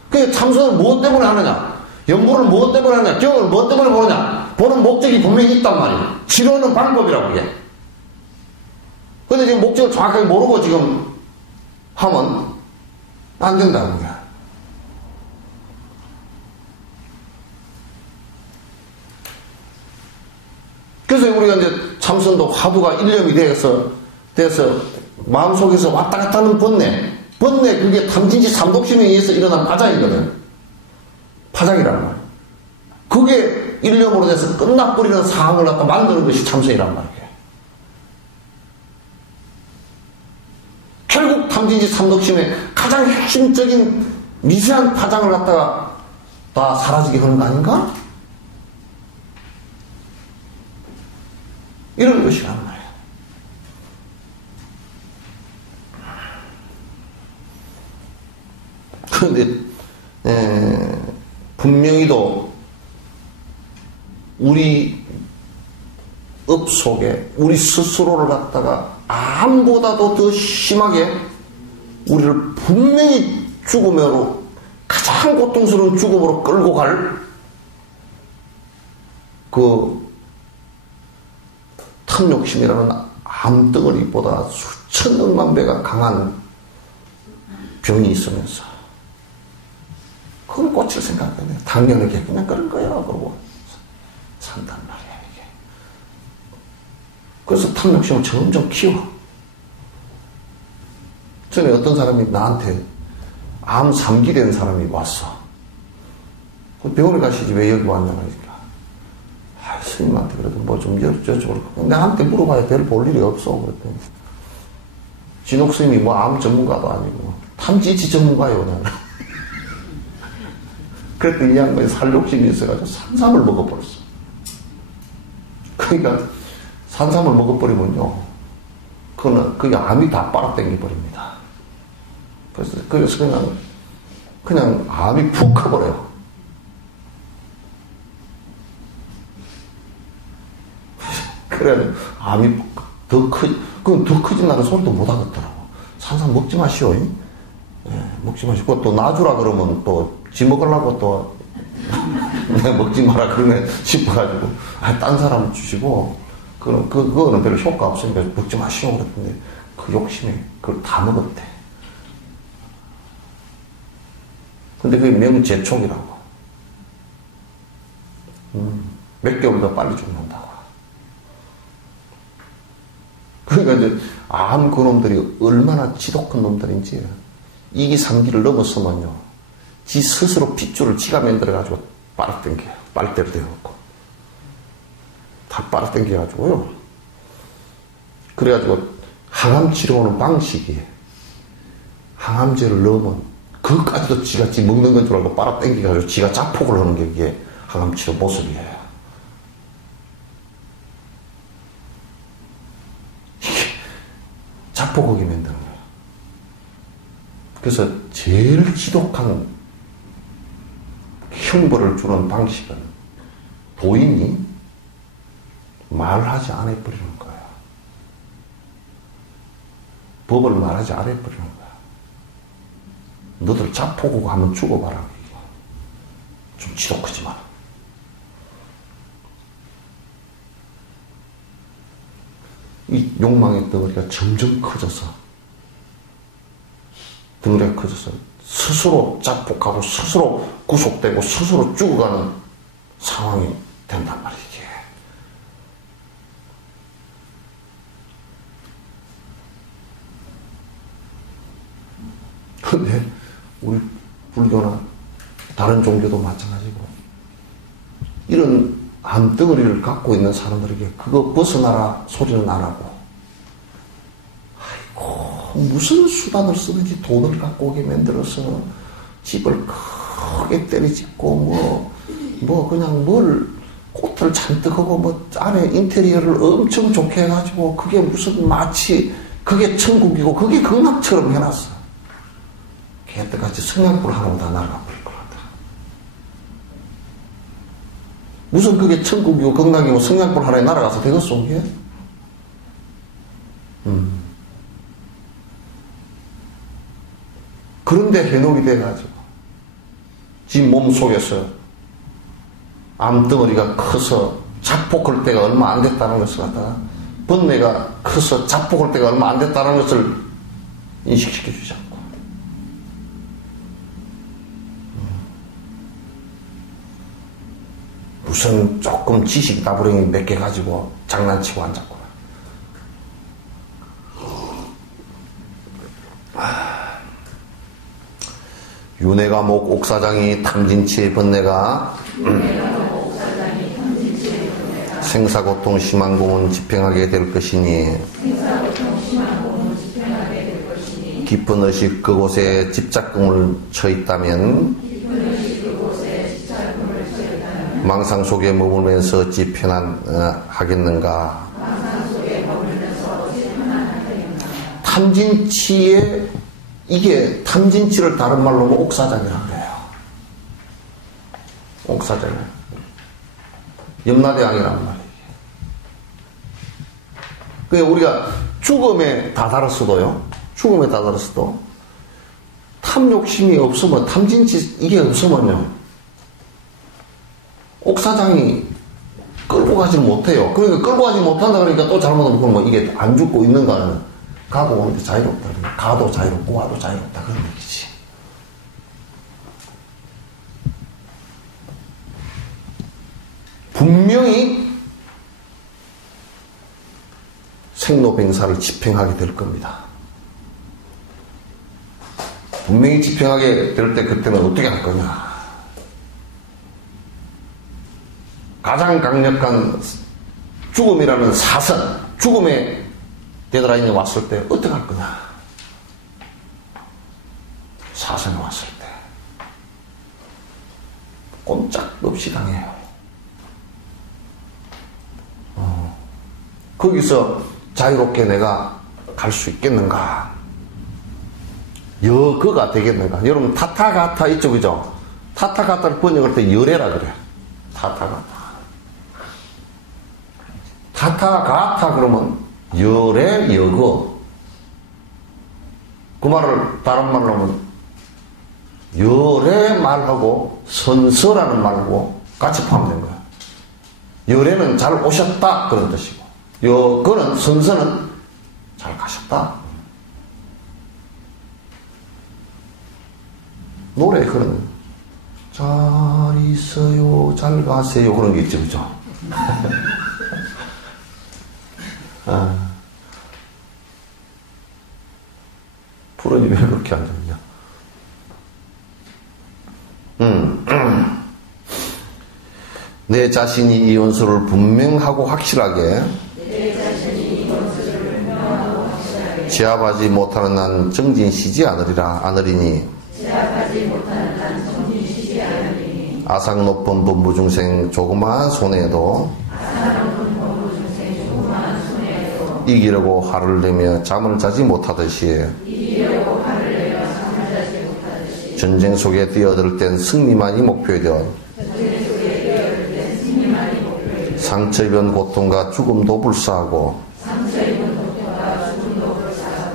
그러니까 참선을 무엇 때문에 하느냐, 연구를 무엇 때문에 하느냐, 경을 무엇 때문에 보느냐, 보는 목적이 분명히 있단 말이야. 치료는 방법이라고 이게. 근데 지금 목적을 정확하게 모르고 지금 하면 안 된다는 거야. 그래서 우리가 이제 참선도 화두가 일념이 돼서 마음속에서 왔다 갔다 하는 번뇌 그게 탐진치 삼독심에 의해서 일어난 파장이거든. 파장이란 말이야. 그게 일념으로 돼서 끝나버리는 상황을 갖다 만드는 것이 참선이란 말이야. 결국 탐진치 삼독심의 가장 핵심적인 미세한 파장을 갖다가 다 사라지게 하는 거 아닌가? 이런 것이란 말이에요. 그런데 분명히도 우리 업 속에 우리 스스로를 갖다가 암보다도 더 심하게 우리를 분명히 죽음으로, 가장 고통스러운 죽음으로 끌고 갈 그 탐욕심이라는 암덩어리보다 수천 억만 배가 강한 병이 있으면서 그걸 고칠 생각하네. 당연하게 그냥 그런 거야. 그러고 산단 말이야, 이게. 그래서 탐욕심을 점점 키워. 전에 어떤 사람이 나한테 암 3기 된 사람이 왔어. 병원에 가시지 왜 여기 왔냐고 하니까, 스님한테 그래도 뭐 좀 여쭤보고, 나한테 물어봐야 별 볼 일이 없어. 그랬더니, 진옥 스님이 뭐 암 전문가도 아니고, 탐진치 전문가요, 나는. 그랬더니 이 양반이 살 욕심이 있어가지고 산삼을 먹어버렸어. 그러니까, 산삼을 먹어버리면요, 그게 암이 다 빨아당겨버립니다. 그래서 그냥 암이 푹 커버려요. 그래, 암이 그건 더 크진다는 소리도 못 하겠더라고. 산삼 먹지 마시오. 예, 먹지 마시고, 또 놔주라 그러면 또, 지 먹으려고 또, 내가 먹지 마라 그러네 싶어가지고, 딴 사람 주시고, 그거는 별로 효과 없으니까 먹지 마시오. 그랬는데, 그 욕심에 그걸 다 먹었대. 근데 그게 명제촉이라고. 몇 개월 더 빨리 죽는다고. 그러니까 이제 암 그놈들이 얼마나 지독한 놈들인지, 이기 3기를 넘었으면요, 지 스스로 핏줄을 지가 만들어가지고 빨아당겨요. 빨대를 대놓고. 다 빨아당겨가지고요. 그래가지고 항암 치료하는 방식이, 항암제를 넣으면 그것까지도 지가 지 먹는 건 줄 알고 빨아당겨가지고 지가 자폭을 하는 게 이게 항암 치료 모습이에요. 자폭하게 만드는 거예요. 그래서 제일 지독한 형벌을 주는 방식은 도인이 말하지 않아 버리는 거예요. 법을 말하지 않아 버리는 거야. 너들 자폭하고 하면 죽어봐라. 좀 지독하지만. 이 욕망의 덩어리가 점점 커져서, 덩어리가 커져서 스스로 자폭하고 스스로 구속되고 스스로 죽어가는 상황이 된단 말이지. 근데 우리 불교나 다른 종교도 마찬가지고, 이런 암덩어리를 갖고 있는 사람들에게 그거 벗어나라 소리는 안 하고, 아이고 무슨 수단을 쓰든지 돈을 갖고 오게 만들어서 집을 크게 때려짓고 뭐 그냥 뭘 꽃을 잔뜩 하고 뭐 안에 인테리어를 엄청 좋게 해가지고, 그게 무슨 마치 그게 천국이고 그게 극락처럼 해놨어. 걔한테까지 성냥불 하나로 다 날아가 버릴 것 같아. 무슨 그게 천국이고 극락이고 성냥불 하나에 날아가서 되겠어, 그게? 그런데 해놓이 돼가지고, 지 몸 속에서 암덩어리가 커서 자폭할 때가 얼마 안 됐다는 것을 갖다가, 번뇌가 커서 자폭할 때가 얼마 안 됐다는 것을 인식시켜 주지 않고, 무슨 조금 지식 나부랭이 몇 개 가지고 장난치고 앉았구나. 윤회가목 옥사장이 탐진치의 번뇌가 생사고통 심한 공은 집행하게 될 것이니, 깊은 의식 그곳에 집착금을 처있다면 망상 속에 머물면서 어찌 편안하겠는가. 탐진치에, 이게 탐진치를 다른 말로 하면 옥사장이라고 해요. 옥사장. 염라대왕이란 말이에요. 그러니까 우리가 죽음에 다다랐어도요. 죽음에 다다랐어도 탐욕심이 없으면, 탐진치 이게 없으면요. 옥사장이 끌고 가지 못해요. 그러니까 끌고 가지 못한다 그러니까 또 잘못하면 뭐 이게 안 죽고 있는가는 가고 오는데 자유롭다. 가도 자유롭고 와도 자유롭다. 그런 얘기지. 분명히 생로병사를 집행하게 될 겁니다. 분명히 집행하게 될 때 그때는 어떻게 할 거냐. 가장 강력한 죽음이라는 사선, 죽음의 데드라인이 왔을 때 어떻게 할 거냐. 사선이 왔을 때 꼼짝없이 당해요. 거기서 자유롭게 내가 갈 수 있겠는가? 여거가 되겠는가? 여러분 타타가타 이쪽이죠? 타타가타를 번역할 때 열애라 그래. 타타가타. 타타가타 그러면 열애 여거. 그 말을 다른 말로 하면 열애 말하고 선서라는 말하고 같이 포함된 거야. 열애는 잘 오셨다 그런 뜻이고 여거는 선서는 잘 가셨다. 노래 그런 잘 있어요 잘 가세요 그런 게 있죠. 그죠? 부르니 왜 그렇게 앉았냐. 내 자신이 이 원수를 분명하고 확실하게 제압하지 못하는 난 정진시지 않으리니 아상 높은 범부중생 조그마한 손해에도 이기려고 화를 내며 잠을 자지 못하듯이 전쟁 속에 뛰어들 땐 승리만이 목표이던 상처 입은 고통과 죽음도 불사하고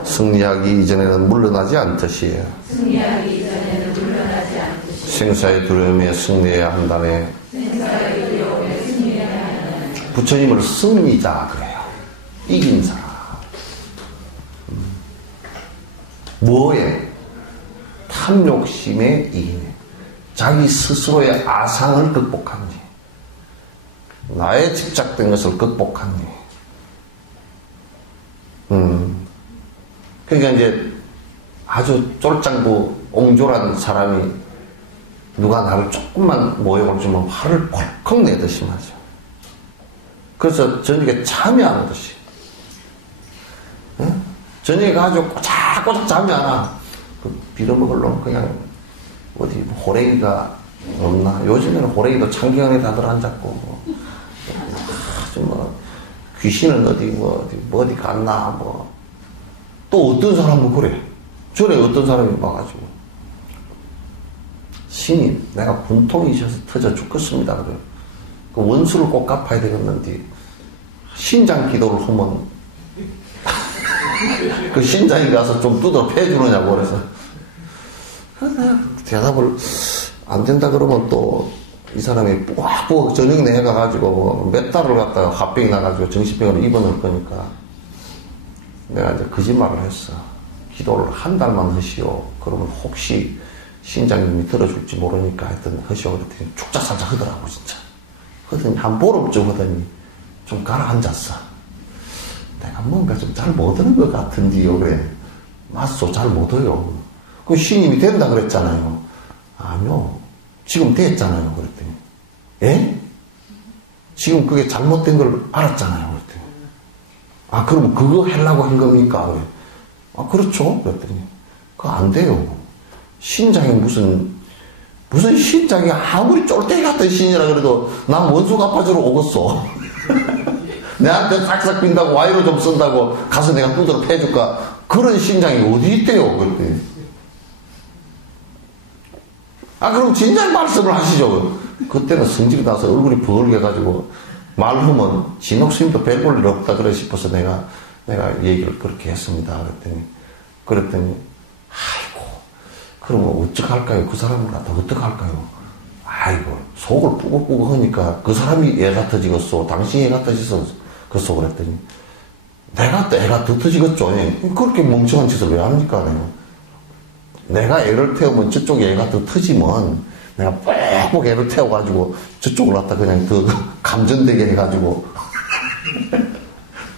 승리하기 이전에는 물러나지 않듯이 생사의 두려움에 승리해야 한다네. 부처님을 승리자 그래요. 이긴 사람. 뭐에? 탐욕심에 이기네. 자기 스스로의 아상을 극복하니. 나에 집착된 것을 극복하니. 그러니까 이제 아주 쫄짱부 옹졸한 사람이 누가 나를 조금만 모욕을 주면 화를 벌컥 내듯이 말이죠. 그래서 저녁에 잠이 안 오듯이. 응? 저녁에 가지고 꼬작꼬작 잠이 안 와. 그 빌어먹으려면 그냥 어디 호래기가 없나. 요즘에는 호래기도 창경안에 다들 앉았고 아주 뭐 귀신은 어디 갔나 뭐. 또 어떤 사람은 그래. 전에 어떤 사람이 와가지고 신님 내가 분통이 있어서 터져 죽겠습니다. 그래. 그 원수를 꼭 갚아야 되겠는데 신장 기도를 하면 그 신장이 가서 좀 두드러 패주느냐고 그래서 대답을 안 된다 그러면 또 이 사람이 뿌악뿌악 저녁 내가가지고 몇 달을 갖다가 화병이 나가지고 정신병원에 입원할 거니까 내가 이제 거짓말을 했어. 기도를 한 달만 하시오. 그러면 혹시 신장님이 들어줄지 모르니까 하여튼 하시오. 그랬더니 축작살짝 하더라고 진짜. 그러더니 한 보름쯤 하더니 좀 가라앉았어. 내가 뭔가 좀 잘 못하는 것 같은데요. 그래. 맞소 잘 못해요. 그 신님이 된다 그랬잖아요. 아니요. 지금 됐잖아요. 그랬더니 에? 지금 그게 잘못된 걸 알았잖아요. 그랬더니 아 그럼 그거 하려고 한 겁니까? 그래. 아 그렇죠. 그랬더니 그거 안 돼요. 신장이 무슨 신장이 아무리 쫄대기 같은 신이라 그래도 난 원수 갚아주러 오겠어. 내한테 삭삭 빈다고 와이로 좀 쓴다고 가서 내가 두드러 패줄까? 그런 신장이 어디 있대요. 그랬더니 아 그럼 진작 말씀을 하시죠. 그때는 성질이 나서 얼굴이 벌게가지고 말하면 진옥스님도 별 볼 일 없다 그래 싶어서 내가 내가 얘기를 그렇게 했습니다. 그랬더니 아이고 그러면 어떡할까요? 그 사람을 갖다 어떡할까요? 아이고 속을 뿌글뿌글 하니까 그 사람이 애가 터지겠어. 당신이 애가 터지겠어. 그랬더니 내가 또 애가 더 터지겠죠. 그렇게 멍청한 짓을 왜 합니까? 내가 애를 태우면 저쪽에 애가 더 터지면 내가 빽빽 애를 태워가지고 저쪽을 갖다 그냥 더 감전되게 해가지고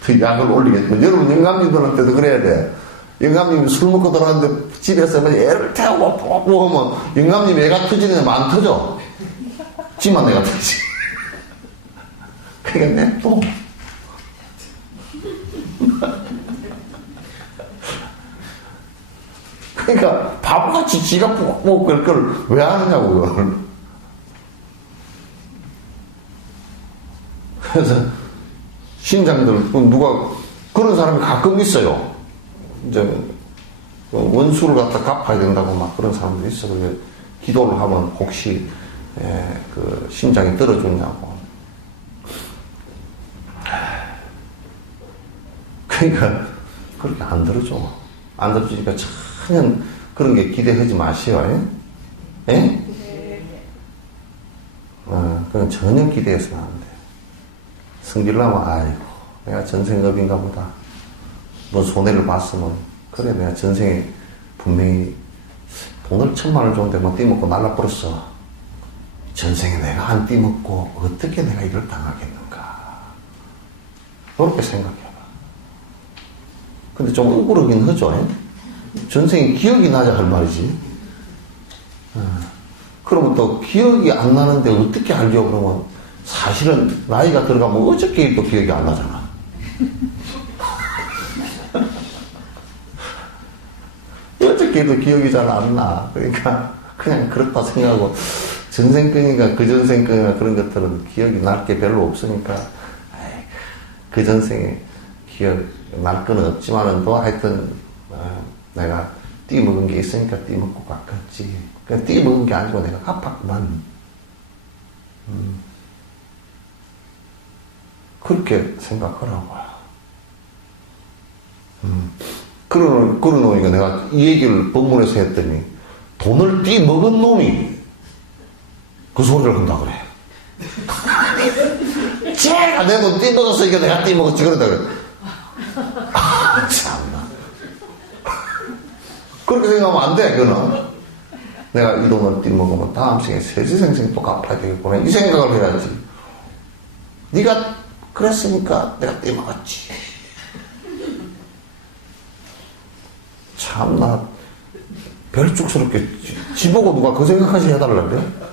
더 약을 올리겠고. 여러분 영감님들한테도 그래야 돼. 영감님이 술 먹고 들어갔는데 집에서 애를 태우고 뽀뽀 하면 영감님 애가 터지는 애만 안 터져. 지만 애가 터지. 그러니까 냅둬. 그러니까 바보같이 지가 푹푹 그걸 왜 하느냐고 그걸. 그래서 신장들 누가 그런 사람이 가끔 있어요. 이제 원수를 갖다 갚아야 된다고 막 그런 사람들이 있어. 그래서 기도를 하면 혹시 그 신장이 떨어졌냐고. 그러니까 그렇게 안 들어줘. 안 들어주니까 전혀 그런 게 기대하지 마시오. 예? 그건 전혀 기대해서는 안 돼. 성질나면 아이고 내가 전생업인가 보다. 뭐 손해를 봤으면 그래 내가 전생에 분명히 돈을 1,000,000원을 줬는데 뭐 띠먹고 날라버렸어. 전생에 내가 안 띠먹고 어떻게 내가 이걸 당하겠는가. 그렇게 생각해봐. 근데 좀 억울하긴 하죠. 전생에 기억이 나자 할 말이지. 그러면 또 기억이 안 나는데 어떻게 하려고 그러면 사실은 나이가 들어가면 어저께 일도 기억이 안 나잖아. 어저께 일도 기억이 잘 안 나. 그러니까 그냥 그렇다 생각하고 전생 끈인가 그 전생 끈인가 그런 것들은 기억이 날 게 별로 없으니까 그 전생에 기억 날 건 없지만은 또 하여튼 내가 띠 먹은 게 있으니까 띠 먹고 갚았지. 그냥 띠 먹은 게 아니고 내가 갚았구만. 그렇게 생각하라고요. 그러는 놈이니까 내가 이 얘기를 법문에서 했더니 돈을 띠 먹은 놈이 그 소리를 한다 그래. 제가 내 돈 띠 먹었으니까 내가 띠 먹었지 그러다 그래. 참나. 그렇게 생각하면 안 돼, 그거는. 내가 이 돈을 띠 먹으면 다음 생에 세지생생 또 갚아야 되겠구나. 이 생각을 해야지. 네가 그랬으니까 내가 띠 먹었지. 참나. 별쭉스럽게 지보고 누가 그 생각까지 해달라는데?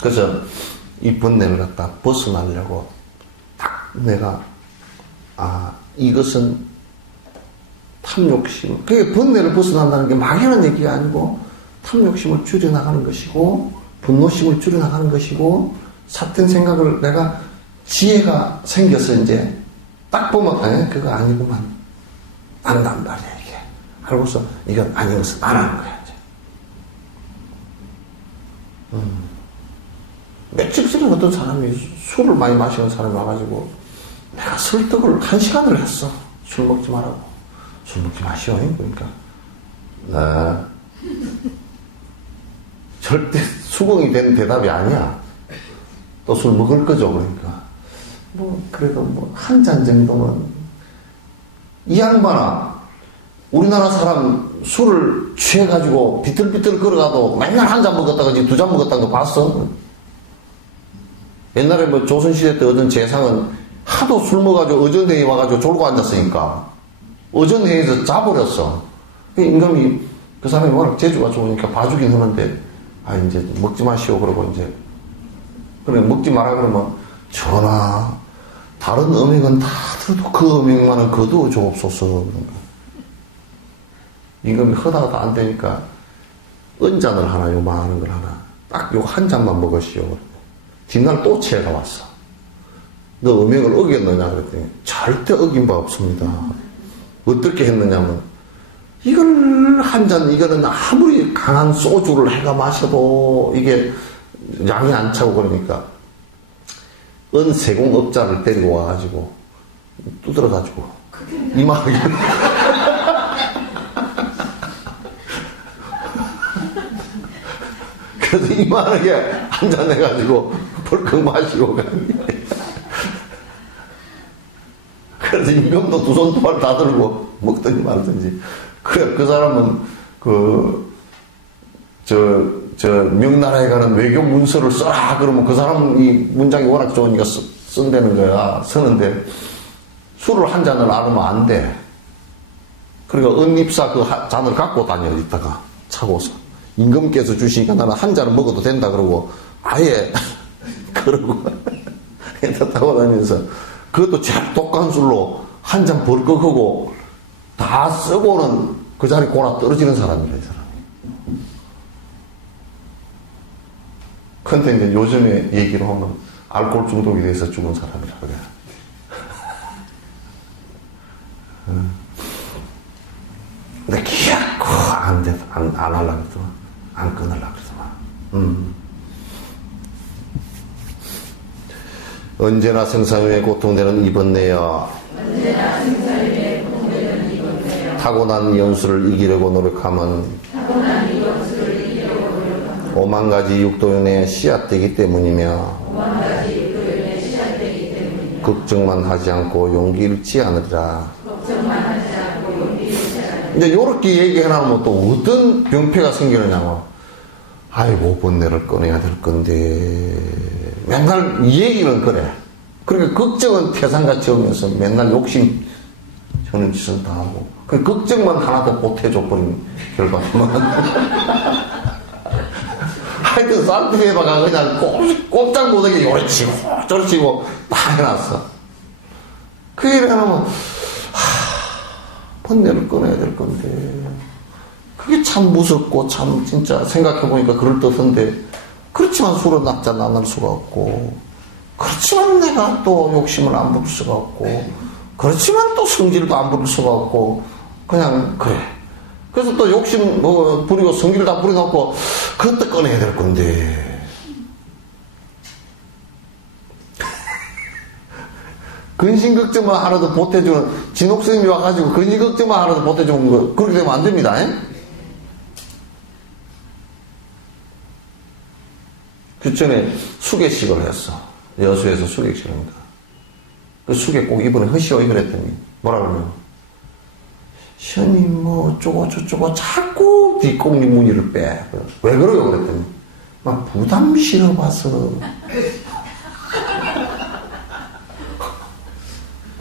그래서 이 번뇌를 갖다 벗어나려고 딱 내가 이것은 탐욕심. 그게 번뇌를 벗어난다는 게 막연한 얘기가 아니고 탐욕심을 줄여나가는 것이고 분노심을 줄여나가는 것이고 삿된 생각을 내가 지혜가 생겨서 이제 딱 보면 그거 아니구만 안단 말이야 이게. 알고서 이건 아니어서 안 하는 거야 이제. 며칠 전에 어떤 사람이 술을 많이 마시는 사람이 와가지고 내가 설득을 1시간을 했어. 술 먹지 말라고. 술 먹지 마시오. 그러니까 절대 수긍이 된 대답이 아니야. 또 술 먹을 거죠. 그러니까 뭐 그래도 뭐 한 잔 정도는 이 양반아 우리나라 사람 술을 취해가지고 비틀비틀 걸어가도 맨날 한 잔 먹었다가 지금 2잔 먹었다는 거 봤어? 옛날에 뭐 조선시대 때 얻은 재상은 하도 술 먹어가지고 어전회에 와가지고 졸고 앉았으니까 어전회에서 자버렸어. 임금이 그 사람이 워낙 재주가 좋으니까 봐주긴 하는데 이제 먹지 마시오 그러고 이제 그래 먹지 마라 그러면 전하 다른 음식은 다 들어도 그 음식만은 거두어 주옵소서. 임금이 허다가 안 되니까 은잔을 하나 요만한 걸 하나 딱 요 한 잔만 먹으시오. 뒷날 또 취해가 왔어. 너 음행을 어겼느냐 그랬더니 절대 어긴 바 없습니다. 어떻게 했느냐면 이걸 한 잔 이거는 아무리 강한 소주를 해가 마셔도 이게 양이 안 차고 그러니까 은세공업자를 데리고 와가지고 두드려가지고 이만하게 그래서 이만하게 한잔 해가지고 벌컥 마시고 가니 그래서 임금도 두 손 두 발 다 들고 먹든지 말든지. 그래, 그 사람은 명나라에 가는 외교 문서를 써라 그러면 그 사람은 이 문장이 워낙 좋으니까 쓴다는 거야. 쓰는데 술을 한 잔을 안 하면 안 돼. 그러니까 은입사 그 잔을 갖고 다녀 이따가 차고서 임금께서 주시니까 나는 한 잔을 먹어도 된다 그러고 아예 그러고 타고 다니면서 그것도 제일 독한 술로 한 잔 벌컥하고 다 쓰고는 그 자리 골아 떨어지는 사람이래, 이 사람이. 근데 이제 요즘에 얘기로 하면 알코올 중독이 돼서 죽은 사람이라 그래. 근데 기약코 안 하려고 그러더만. 안 끊으려고 그러더만. 언제나 생사위에 고통되는 이번내야 타고난 연수를 이기려고 노력하면 오만 가지 육도윤의 씨앗되기 때문이며 걱정만 하지 않고 용기 잃지 않으리라. 이제 이렇게 얘기해놓으면 또 어떤 병폐가 생기느냐고. 아이고 번뇌를 꺼내야 될 건데 맨날 이 얘기는 그래. 그러니까 걱정은 태산같이 오면서 맨날 욕심 저는 짓을 다 하고 그 걱정만 하나도 못해줘버린 결과만 하여튼 산티에다가 그냥 꼼짝 못하게 요래치고 저래치고 다 해놨어. 그 일을 해놓으면 번뇌를 꺼내야 될 건데 그게 참 무섭고 참 진짜 생각해보니까 그럴듯한데 그렇지만 술은 납작 안 할 수가 없고 그렇지만 내가 또 욕심을 안 부릴 수가 없고 그렇지만 또 성질도 안 부릴 수가 없고 그냥 그래. 그래서 또 욕심 부리고 성질 다 부려놓고 그것도 꺼내야 될 건데 근심걱정만 하나도 보태주는 진옥선생님이 와가지고 근심걱정만 하나도 보태주는 거 그렇게 되면 안 됩니다. 그 전에 수계식을 했어. 여수에서 수계식을 합니다. 그 수계 꼭 이번에 허시오 그랬더니 뭐라 그러냐면 시원님 뭐 어쩌고 저쩌고 자꾸 뒷공리 무늬를 빼. 왜 그래요? 그랬더니 막 부담 실어봐서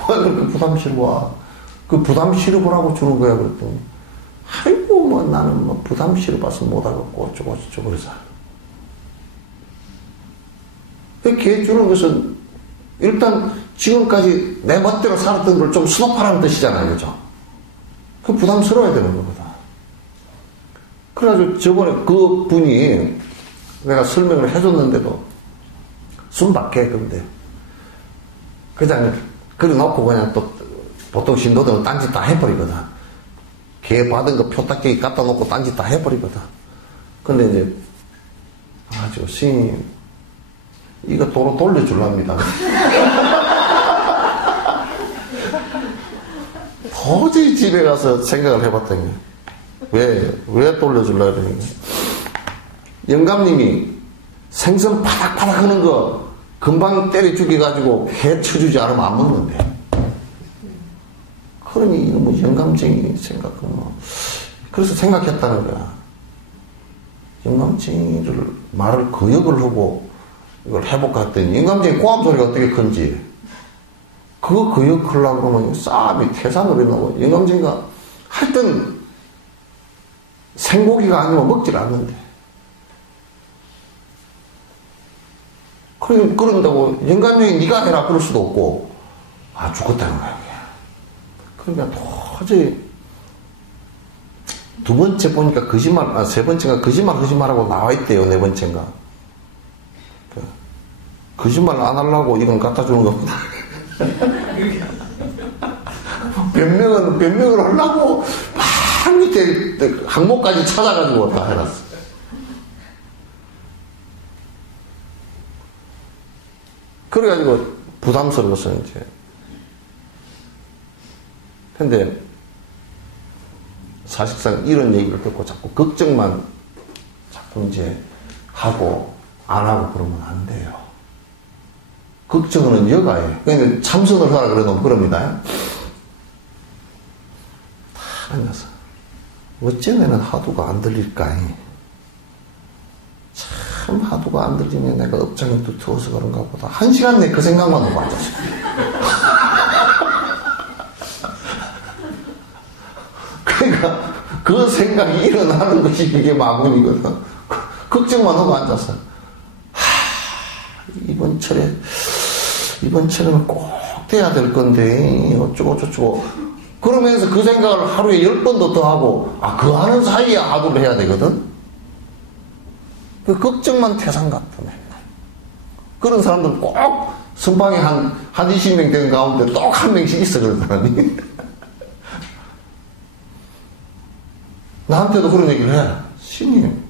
왜 그렇게 부담 실어봐? 그 부담 실어보라고 주는 거야. 그랬더니 아이고 뭐 나는 뭐 부담 실어봐서 못하겠고 어쩌고 저쩌고 그래서 걔 주는 것은 일단 지금까지 내 멋대로 살았던 걸 좀 수납하라는 뜻이잖아요. 그죠? 그 부담스러워야 되는 거거든. 그래가지고 저번에 그 분이 내가 설명을 해줬는데도 숨밖에 근데 그냥 그려놓고 그냥 또 보통 신도들은 딴짓 다 해버리거든. 걔 받은 거 표딱지 갖다 놓고 딴짓 다 해버리거든. 근데 이제 아주 스님 이거 도로 돌려주랍니다. 도저히 집에 가서 생각을 해봤더니 왜 돌려주려고 그러니 영감님이 생선 파닥파닥 하는 거 금방 때려 죽여가지고 회 쳐주지 않으면 안 먹는데 그러니 이거 뭐 영감쟁이 생각하면 그래서 생각했다는 거야. 영감쟁이를 말을 거역을 하고 이걸 해볼까 했더니 영감쟁이 고함 소리가 어떻게 큰지 그거 거역하려고 그러면 싸움이 태산으로 나고 영감쟁이가 하여튼 생고기가 아니면 먹질 않는데 그런다고 영감쟁이 네가 해라 그럴 수도 없고 죽었다는 거야. 그러니까 도저히 두 번째 보니까 거짓말 세 번째가 거짓말하고 나와있대요. 네 번째인가 거짓말 안 하려고 이건 갖다 주는 겁니다. 변명을 하려고 막 밑에 항목까지 찾아가지고 다 해놨어. 그래가지고 부담스러워서 이제. 근데 사실상 이런 얘기를 듣고 자꾸 걱정만 자꾸 이제 하고 안 하고 그러면 안 돼요. 걱정은 여가예요. 그러니까 참선을 하라 그러면 그럽니다. 다 앉아서 어쩌면은 하도가 안 들릴까. 참 하도가 안 들리면 내가 업장이 두터워서 그런가 보다. 1시간 내 그 생각만 하고 앉았어요. 그러니까 그 생각이 일어나는 것이 그게 마음이거든. 걱정만 하고 앉았어. 이번철에는 꼭 돼야 될 건데 어쩌고 저쩌고 그러면서 그 생각을 하루에 10번도 더 하고 그 하는 사이에 하도를 해야 되거든. 그 걱정만 태산 같아. 그런 사람들 꼭 선방에 한 20명 되는 가운데 꼭 한 명씩 있어 그런 사람이. 나한테도 그런 얘기를 해. 스님,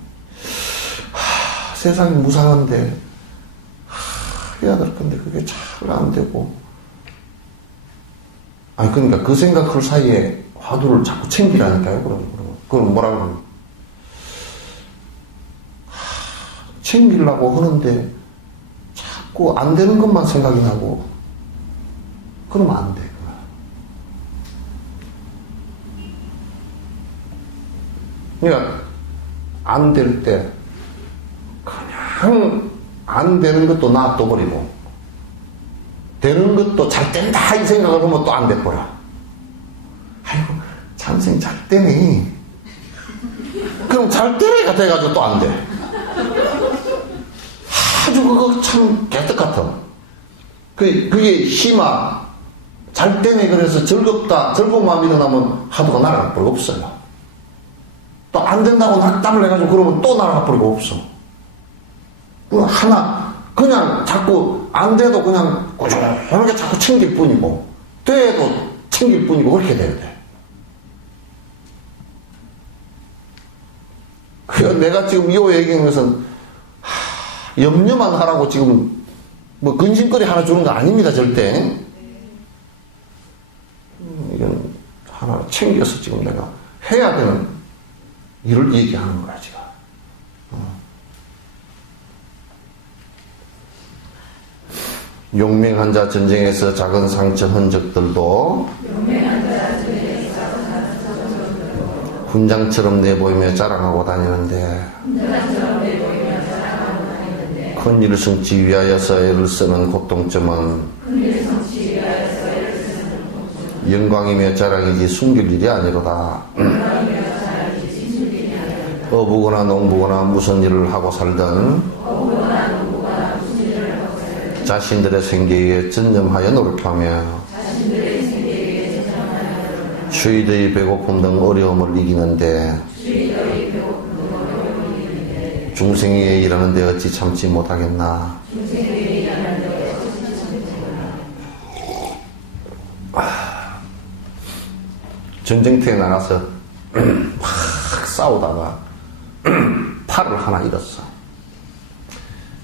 세상이 무상한데 해야 될 건데 그게 잘 안 되고. 아니 그러니까 그 생각할 사이에 화두를 자꾸 챙기라니까요. 그럼 뭐라 그러면 챙기려고 하는데 자꾸 안 되는 것만 생각이 나고 그러면 안 돼. 그러니까 안 될 때 그냥 안 되는 것도 놔둬버리고 되는 것도 잘 된다 이 생각을 하면 또 안 돼버려. 아이고 참선이 잘 되네. 그럼 잘 되네가 돼가지고 또 안 돼. 아주 그거 참 개떡같아. 그게 심화 잘 되네 그래서 즐겁다 즐거운 마음이 일어나면 하도가 날아갈 필요 없어요. 또 안 된다고 낙담을 해가지고 그러면 또 날아갈 필요가 없어. 하나 그냥 자꾸 안 돼도 그냥 꾸준하게 자꾸 챙길 뿐이고 돼도 챙길 뿐이고 그렇게 돼야 돼. 그래서 내가 지금 이 얘기하면서 염려만 하라고 지금 뭐 근심거리 하나 주는 거 아닙니다 절대. 이건 하나 챙겨서 지금 내가 해야 되는 일을 얘기하는 거야 지금. 용맹한 자 전쟁에서 작은 상처 흔적들도 훈장처럼 내보이며 자랑하고 다니는데 큰 일을 성취 위하여서 애를 쓰는 고통점은 영광이며 자랑이지 숨길 일이 아니로다. 어부거나 농부거나 무슨 일을 하고 살든 자신들의 생계에 전념하여 노력하며 주의의 배고픔 등 어려움을 이기는데 중생에 일하는데 어찌 참지 못하겠나. 전쟁터에 나가서 막 싸우다가 팔을 하나 잃었어.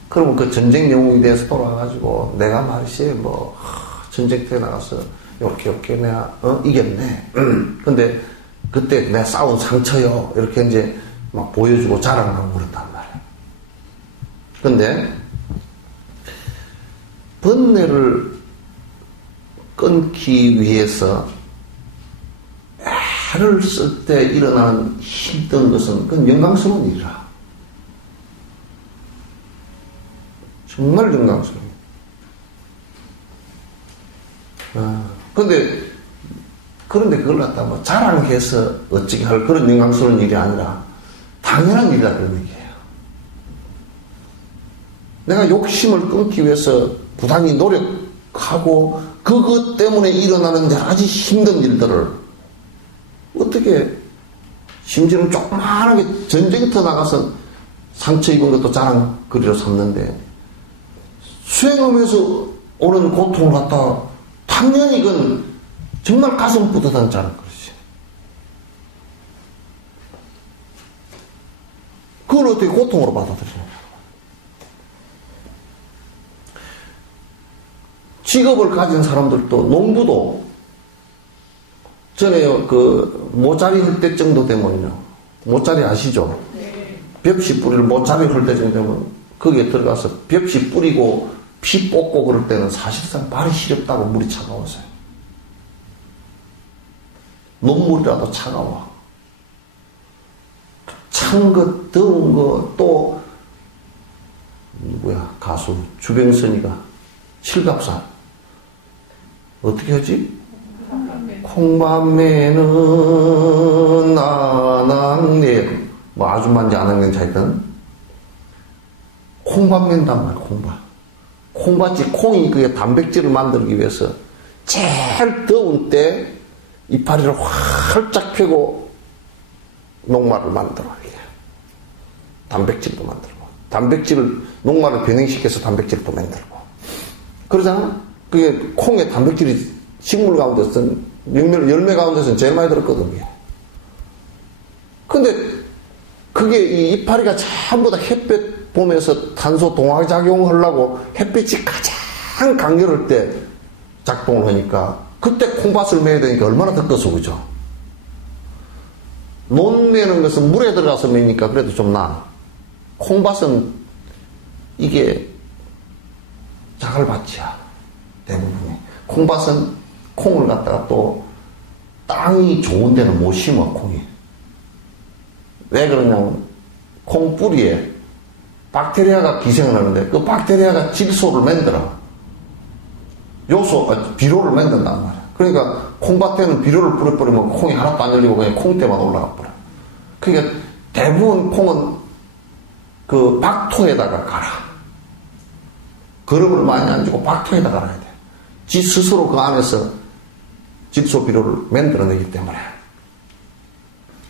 그러면 그 전쟁 영웅이 돼서 돌아와가지고 내가 말이지 뭐 전쟁터에 나가서 이렇게 내가 이겼네. 근데 그때 내가 싸운 상처요 이렇게 이제 막 보여주고 자랑하고 그랬단 말이야. 근데 번뇌를 끊기 위해서 애를 쓸 때 일어나는 힘든 것은 그건 영광스러운 일이라. 정말 영광스러워. 그런데 그걸 갖다 뭐 자랑해서 어찌게 할 그런 영광스러운 일이 아니라 당연한 일이다 그런 얘기예요. 내가 욕심을 끊기 위해서 부단히 노력하고 그것 때문에 일어나는 여러 가지 힘든 일들을 어떻게 심지어는 조그마하게 전쟁터 나가서 상처 입은 것도 자랑거리로 삼는데 수행하면서 오는 고통을 갖다 당연히 이건 정말 가슴 뿌듯한 자랑거리지. 그걸 어떻게 고통으로 받아들이냐. 직업을 가진 사람들도, 농부도, 전에 모짜리 할 때 정도 되면요. 모짜리 아시죠? 네. 벽시 뿌리를 모짜리 할 때 정도 되면 거기에 들어가서 벽시 뿌리고 피 뽑고 그럴 때는 사실상 발이 시렵다고 물이 차가워서요. 논물이라도 차가워. 찬 것, 더운 것, 또, 누구야, 가수, 주병선이가, 칠갑산. 어떻게 하지? 콩밤매는 안악내, 뭐 아줌마인지 안악내인지 하여튼, 콩밤맨단 말이야, 콩밥. 콩밭이, 콩이 그게 단백질을 만들기 위해서 제일 더운 때 이파리를 활짝 펴고 녹말을 만들어. 단백질도 만들고. 녹말을 변형시켜서 단백질도 만들고. 그러잖아? 그게 콩의 단백질이 식물 가운데서는, 열매 가운데서는 제일 많이 들었거든요. 근데 그게 이 이파리가 전부 다 햇볕 보면서 탄소 동화작용을 하려고 햇빛이 가장 강렬할 때 작동을 하니까 그때 콩밭을 매야 되니까 얼마나 더 꺼서 그죠? 논 매는 것은 물에 들어가서 매니까 그래도 좀 나아. 콩밭은 이게 자갈밭이야. 대부분이. 콩밭은 콩을 갖다가 또 땅이 좋은 데는 못 심어, 콩이. 왜 그러냐면 콩 뿌리에 박테리아가 기생을 하는데 그 박테리아가 질소를 만들어. 비료를 만든단 말이야. 그러니까 콩밭에는 비료를 뿌려버리면 콩이 하나도 안 열리고 그냥 콩대만 올라가 버려. 그러니까 대부분 콩은 그 박토에다가 갈아. 거름을 많이 안 주고 박토에다 갈아야 돼. 지 스스로 그 안에서 질소 비료를 만들어내기 때문에.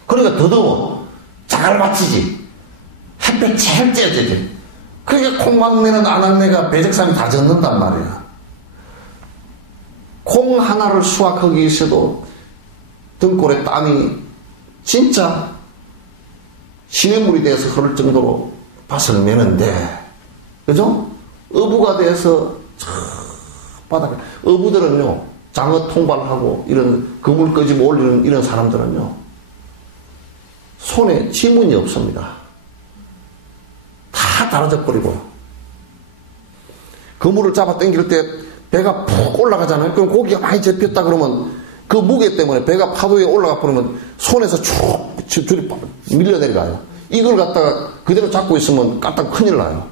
그러니까 더더워. 자갈밭이지. 햇볕 제일 쬐지지. 그러니까 콩막내는 안악내가 배적삼이 다 젖는단 말이야. 콩 하나를 수확하기 위해서도 등골에 땀이 진짜 시냇물이 돼서 흐를 정도로 밭을 매는데, 그죠? 어부가 돼서 바닥에, 어부들은요, 장어 통발하고 이런 그물 끄집어 올리는 이런 사람들은요, 손에 지문이 없습니다. 다 달아져 버리고. 그물을 잡아 당길 때 배가 푹 올라가잖아요. 그럼 고기가 많이 잡혔다 그러면 그 무게 때문에 배가 파도에 올라가 버리면 손에서 쭉 줄이 밀려 내려가요. 이걸 갖다가 그대로 잡고 있으면 까딱 큰일 나요.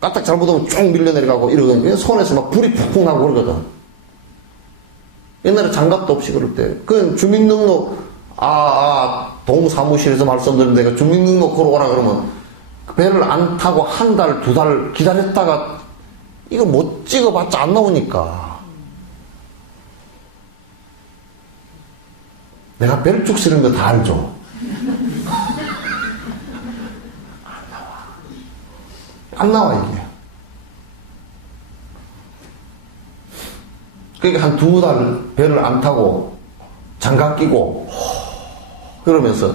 까딱 잘못하면 쭉 밀려 내려가고 이러거든요. 손에서 막 불이 푹푹 나고 그러거든. 옛날에 장갑도 없이 그럴 때. 그건 주민등록, 동사무실에서 말씀드린 데가 주민등록 걸어오라 그러면 배를 안 타고 한 달, 두 달 기다렸다가 이거 못 찍어봤자 안 나오니까. 내가 배를 쭉 쓰는 거 다 알죠? 안 나와, 이게. 그러니까 한 두 달 배를 안 타고 장갑 끼고 그러면서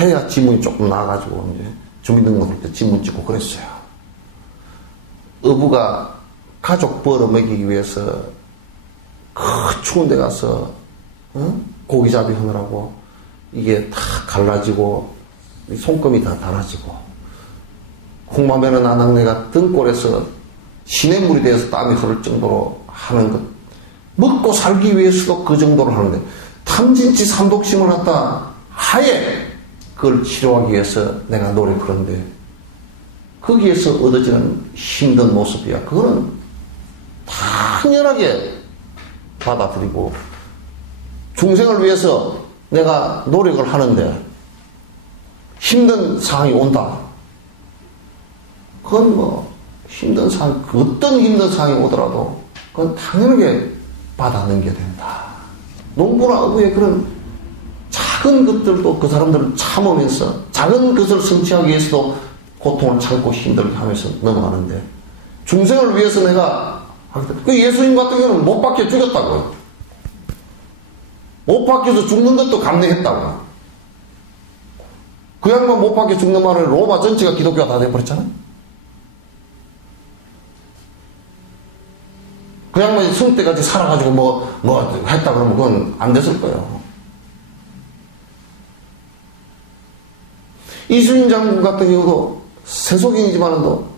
해야 지문이 조금 나와가지고 이제 주민등록할 때 지문 찍고 그랬어요. 어부가 가족 벌어 먹이기 위해서 그 추운 데 가서 고기잡이 하느라고 이게 다 갈라지고 손금이 다 달아지고 콩마매는 안악내가 등골에서 시냇물이 돼서 땀이 흐를 정도로 하는 것, 먹고 살기 위해서도 그 정도로 하는데 탐진치 삼독심을 갖다 하에 그걸 치료하기 위해서 내가 노력하는데 거기에서 얻어지는 힘든 모습이야. 그거는 당연하게 받아들이고 중생을 위해서 내가 노력을 하는데 힘든 상황이 온다. 그건 뭐 힘든 상황, 어떤 힘든 상황이 오더라도 그건 당연하게 받아넘겨야 된다. 농부나 어부의 그런 작은 것들도 그 사람들은 참으면서 작은 것을 성취하기 위해서도 고통을 참고 힘들게 하면서 넘어가는데 중생을 위해서 내가 그 예수님 같은 경우는 못 박혀 죽였다고요. 못 박혀서 죽는 것도 감내했다고. 그 양반 못 박혀 죽는 말은 로마 전체가 기독교가 다 돼버렸잖아. 그 양반이 성 때까지 살아가지고 뭐 했다 그러면 그건 안 됐을 거예요. 이순신 장군 같은 경우도 세속인이지만도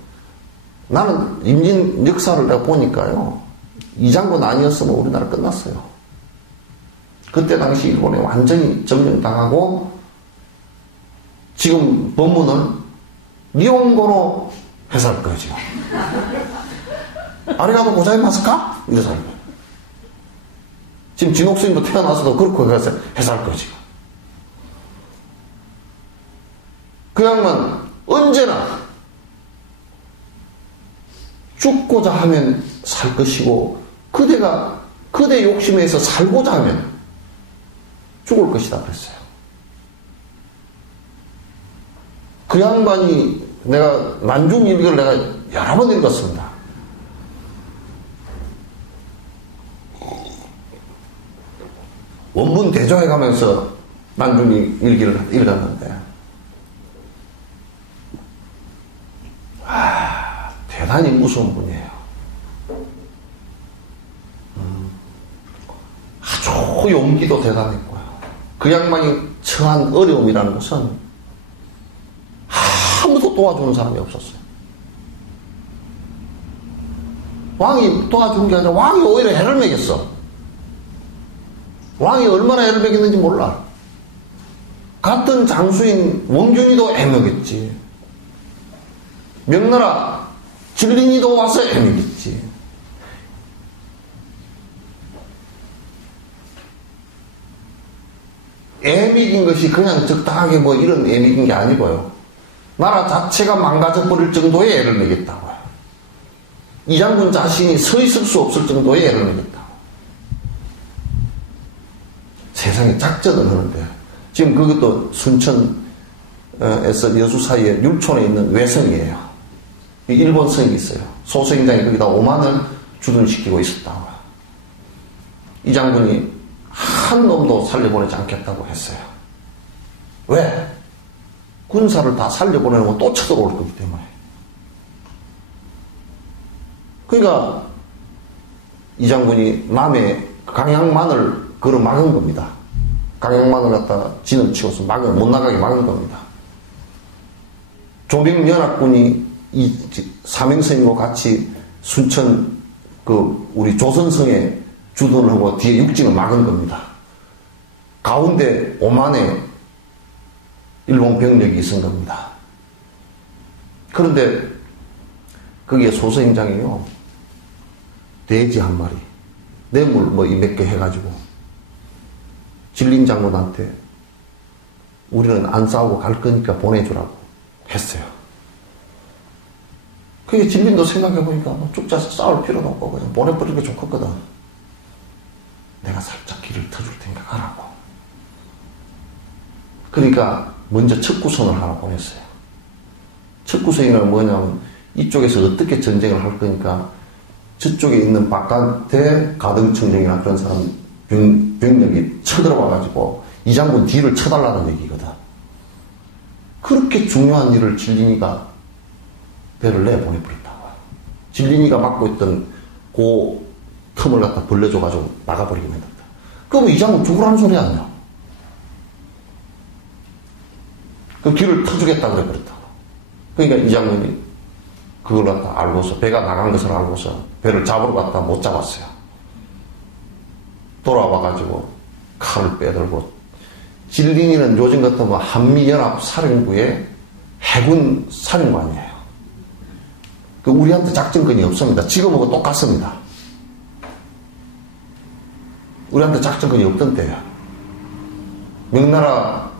나는 임진 역사를 내가 보니까요. 이 장군 아니었으면 우리나라 끝났어요. 그때 당시 일본에 완전히 점령당하고 지금 법문은 니혼고로 해석할 거예요, 지금. 아리가토 고자이마스까? 이래서 할 거예요. 지금 진옥스님도 태어나서도 그렇게 해석할 거예요, 지금. 그 양반 언제나 죽고자 하면 살 것이고 그대 욕심에서 살고자 하면 죽을 것이다 그랬어요. 그 양반이 내가 난중일기를 내가 여러 번 읽었습니다. 원문 대조해 가면서 난중일기를 읽었는데 대단히 무서운 분이에요. 아주 용기도 대단했고요. 그 양반이 처한 어려움이라는 것은 아무도 도와주는 사람이 없었어요. 왕이 도와준 게 아니라 왕이 오히려 해를 매겼어. 왕이 얼마나 해를 매겼는지 몰라. 같은 장수인 원균이도 애먹였지. 명나라 진린이도 와서 애먹였지. 애먹인 것이 그냥 적당하게 뭐 이런 애먹인 게 아니고요. 나라 자체가 망가져버릴 정도의 애를 먹였다고요. 이 장군 자신이 서 있을 수 없을 정도의 애를 먹였다고. 세상에 작전을 하는데 지금 그것도 순천에서 여수 사이에 율촌에 있는 외성이에요. 일본 성이 있어요. 소서인장이 거기다 5만을 주둔시키고 있었다고. 이 장군이 한 놈도 살려보내지 않겠다고 했어요. 왜? 군사를 다 살려보내면 또 쳐들어올 거기 때문에. 그러니까 이 장군이 남해 강양만을 걸어 막은 겁니다. 강양만을 갖다가 진을 치고서 못 나가게 막은 겁니다. 조명연합군이 이 사명선임과 같이 순천 우리 조선성에 주둔을 하고 뒤에 육진을 막은 겁니다. 가운데 오만에 일본 병력이 있은 겁니다. 그런데 거기에 소서임장이요, 돼지 한 마리, 뇌물 몇 개 해가지고 진린 장군한테 우리는 안 싸우고 갈 거니까 보내주라고 했어요. 그게 진린도 생각해보니까 죽자서 싸울 필요도 없고 그냥 보내버리는 게 좋겠거든. 내가 살짝 길을 터줄 테니까 가라고. 그러니까 먼저 척구선을 하나 보냈어요. 척구선이란 뭐냐면 이쪽에서 어떻게 전쟁을 할 거니까 저쪽에 있는 바깥에 가등청정이나 그런 사람 병력이 쳐들어와가지고 이 장군 뒤를 쳐달라는 얘기거든. 그렇게 중요한 일을 진린이가 배를 내보내버린다고. 진린이가 맡고 있던 그 틈을 갖다 벌려줘가지고 나가버리게 만든다. 그럼 이 장군 죽으라는 소리 아니야? 그 길을 터주겠다 그래버렸다고. 그러니까 이 장군이 그걸 갖다 알고서, 배가 나간 것을 알고서 배를 잡으러 갔다 못 잡았어요. 돌아와가지고 칼을 빼들고, 진린이는 요즘 같으면 한미연합사령부의 해군 사령관이에요. 우리한테 작전권이 없습니다. 지금하고 똑같습니다. 우리한테 작전권이 없던 때야. 명나라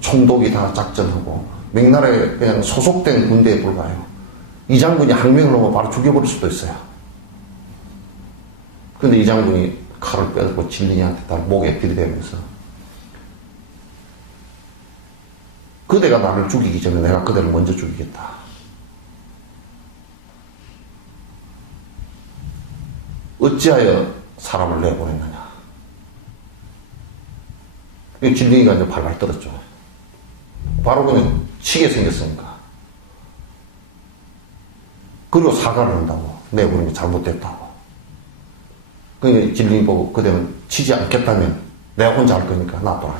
총독이 다 작전하고 명나라에 그냥 소속된 군대에 불과해요. 이 장군이 항명을 하면 바로 죽여버릴 수도 있어요. 그런데 이 장군이 칼을 빼들고 진린이한테 다 목에 들이대면서 그대가 나를 죽이기 전에 내가 그대를 먼저 죽이겠다. 어찌하여 사람을 내보냈느냐. 진린이가 이제 발발 떨었죠. 바로 그냥 치게 생겼으니까. 그리고 사과를 한다고. 내보낸 게 잘못됐다고. 그러니까 진링이 보고 그대는 치지 않겠다면 내가 혼자 할 거니까 놔둬라.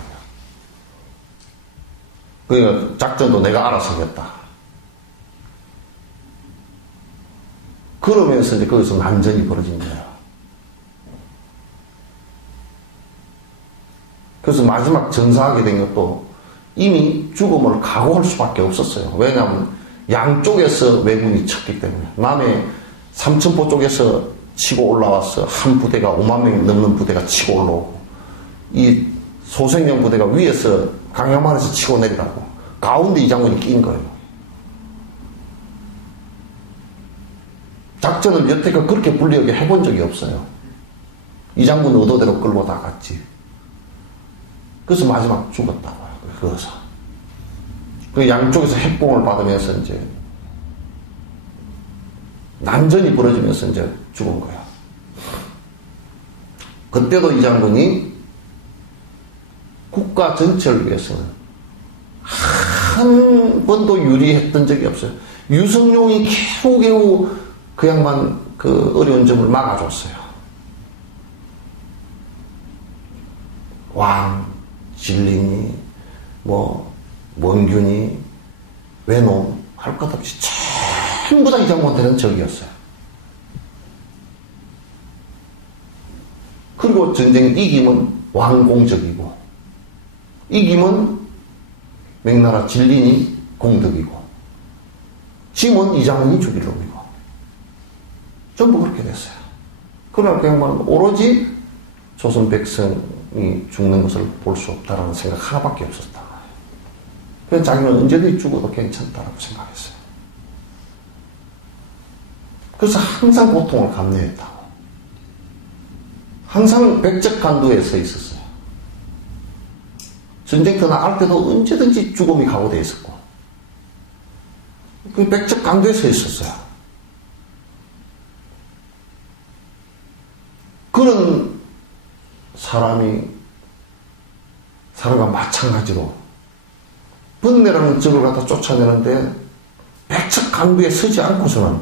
그러니까 작전도 내가 알아서 하겠다. 그러면서 이제 거기서 난전이 벌어진 거예요. 그래서 마지막 전사하게 된 것도 이미 죽음을 각오할 수밖에 없었어요. 왜냐하면 양쪽에서 왜군이 쳤기 때문에. 남해 삼천포 쪽에서 치고 올라와서 한 부대가 5만 명 넘는 부대가 치고 올라오고, 이 소생령 부대가 위에서 강양만에서 치고 내리라고 가운데 이 장군이 낀 거예요. 작전을 여태껏 그렇게 불리하게 해본 적이 없어요. 이 장군은 의도대로 끌고 다 갔지. 그래서 마지막 죽었다고요. 그래서 그 양쪽에서 핵공을 받으면서 이제 난전이 벌어지면서 이제 죽은 거야. 그때도 이 장군이 국가 전체를 위해서는 한 번도 유리했던 적이 없어요. 유성룡이 겨우겨우 그 양반 그 어려운 점을 막아줬어요. 왕, 진링이, 원균이, 외놈, 할 것 없이 전부 다 이 장군한테는 적이었어요. 그리고 전쟁 이기면 왕공적이고, 이기면 명나라 진린이 공덕이고, 지면 이 장군이 죽일 놈이고, 전부 그렇게 됐어요. 그러나 그 양반은 오로지 조선 백성이 죽는 것을 볼 수 없다라는 생각 하나밖에 없었다. 그래서 자기는 언제든지 죽어도 괜찮다라고 생각했어요. 그래서 항상 고통을 감내했다고. 항상 백적간두에 서 있었어요. 전쟁터 나갈 때도 언제든지 죽음이 각오되어 있었고, 그 백적간두에 서 있었어요. 그런 사람과 마찬가지로 번뇌라는 적을 갖다 쫓아내는데 백척간두에 서지 않고서는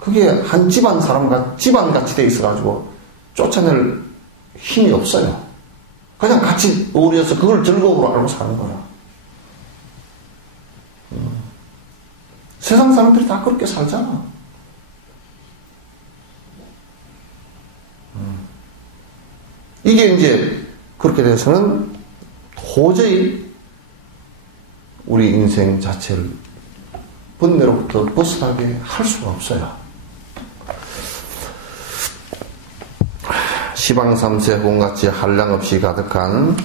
그게 한 집안같이 돼 있어가지고 쫓아낼 힘이 없어요. 그냥 같이 어울려서 그걸 즐거움으로 알고 사는 거야. 세상 사람들이 다 그렇게 살잖아. 이게 이제 그렇게 돼서는 도저히 우리 인생 자체를 번뇌로부터 벗어나게 할 수가 없어요. 시방삼세 홍같이 한량없이 가득한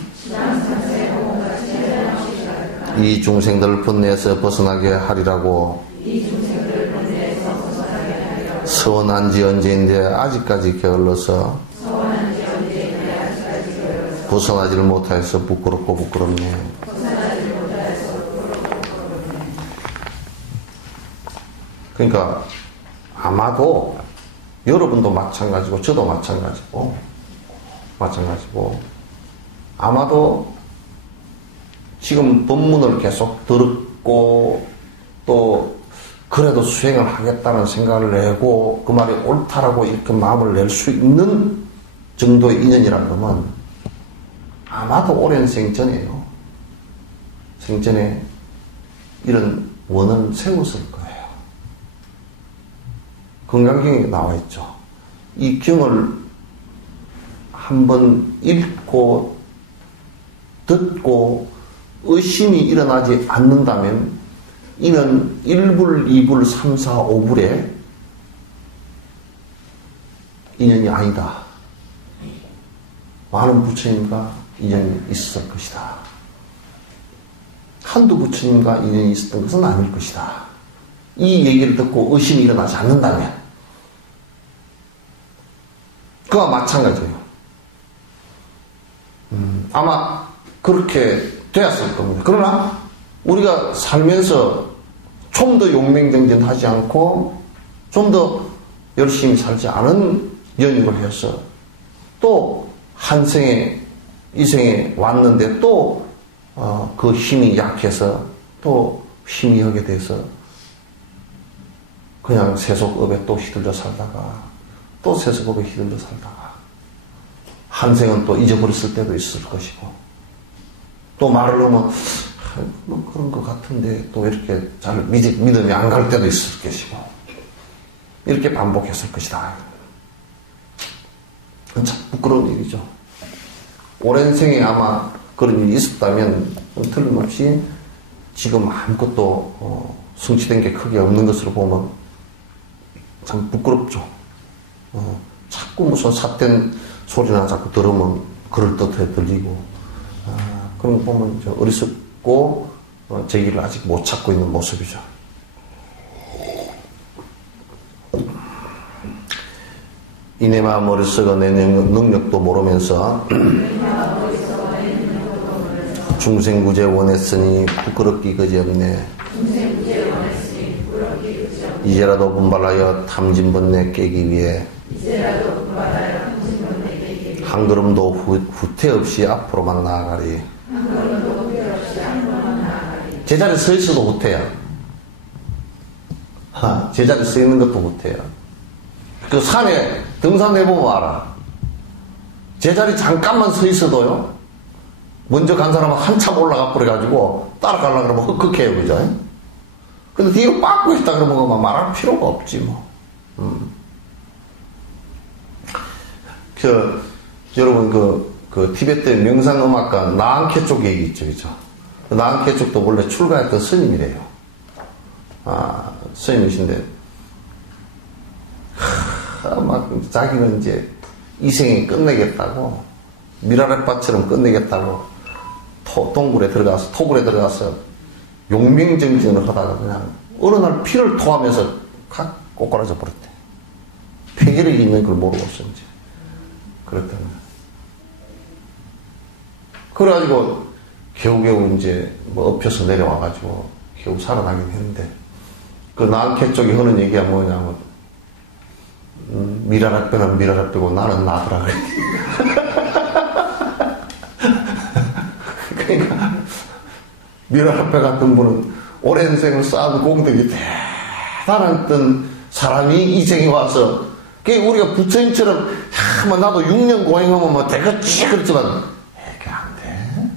이 중생들을 번뇌에서 벗어나게 하리라고 서원한 지 언제인데 아직까지 게을러서 벗어나지를 못해서 부끄럽고 부끄럽네. 그러니까 아마도 여러분도 마찬가지고 저도 마찬가지고 아마도 지금 법문을 계속 듣고 또 그래도 수행을 하겠다는 생각을 내고 그 말이 옳다라고 이렇게 마음을 낼 수 있는 정도의 인연이라는 것은 아마도 오랜 생전에요. 생전에 이런 원을 세웠을 거예요. 건강경에 나와 있죠. 이 경을 한번 읽고 듣고 의심이 일어나지 않는다면 이는 1불, 2불, 3, 4, 5불의 인연이 아니다. 많은 부처님과 인연이 있었을 것이다. 한두 부처님과 인연이 있었던 것은 아닐 것이다. 이 얘기를 듣고 의심이 일어나지 않는다면 그와 마찬가지예요. 아마 그렇게 되었을 겁니다. 그러나 우리가 살면서 좀 더 용맹정진하지 않고 좀 더 열심히 살지 않은 연유를 해서 또 한 생에 이 생에 왔는데 또 그 힘이 약해서 또 희미하게 돼서 그냥 세속업에 또 휘둘려 살다가 또 세속법에 휘둘려 살다가 한 생은 또 잊어버렸을 때도 있을 것이고 또 말을 하면 뭐 그런 것 같은데 또 이렇게 잘 믿음이 안 갈 때도 있을 것이고 이렇게 반복했을 것이다. 참 부끄러운 일이죠. 오랜 생에 아마 그런 일이 있었다면 틀림없이 지금 아무것도 성취된 게 크게 없는 것으로 보면 참 부끄럽죠. 자꾸 무슨 삿된 소리나 자꾸 들으면 그럴듯해 들리고 그런 거 보면 어리석고 제 길을 아직 못 찾고 있는 모습이죠. 이내마 머릿속에 내 능력도 모르면서 중생구제 원했으니 부끄럽기 그지없네. 이제라도 분발하여 탐진번뇌 깨기 위해 한 걸음도 후퇴 없이 앞으로만 나아가리. 제자리에 서 있어도 후퇴야. 제자리에 서 있는 것도 후퇴야. 그 산에 등산해보면 알아. 제자리 잠깐만 서 있어도요, 먼저 간 사람은 한참 올라가 버려가지고 따라가려고 그러면 흑흑해요, 그죠? 근데 뒤로 빠꾸 있다 그러면 말할 필요가 없지, 뭐. 여러분, 티베트 명상음악가 나앙케 쪽 얘기 있죠, 그죠? 나앙케 쪽도 원래 출가했던 스님이래요. 스님이신데, 막 자기는 이제 이생에 끝내겠다고, 미라레빠처럼 끝내겠다고, 토굴에 들어가서 용맹정진을 하다가 그냥 어느 날 피를 토하면서 확 꼬꾸라져 버렸대. 폐결핵이 있는 걸 모르고서 이제 그랬다는 거야. 그래가지고 겨우겨우 이제 뭐 엎혀서 내려와가지고 겨우 살아나긴 했는데, 그 나한테 쪽이 하는 얘기가 뭐냐면 미라락배는 미라락배고 나는 나더라 그래. 그러니까 미라락배 같은 분은 오랜 생을 쌓은 공덕이 대단한 어떤 사람이 이 생에 와서, 우리가 부처님처럼 뭐 나도 6년 고행하면 뭐 되겠지 그렇지만 이게 안 돼.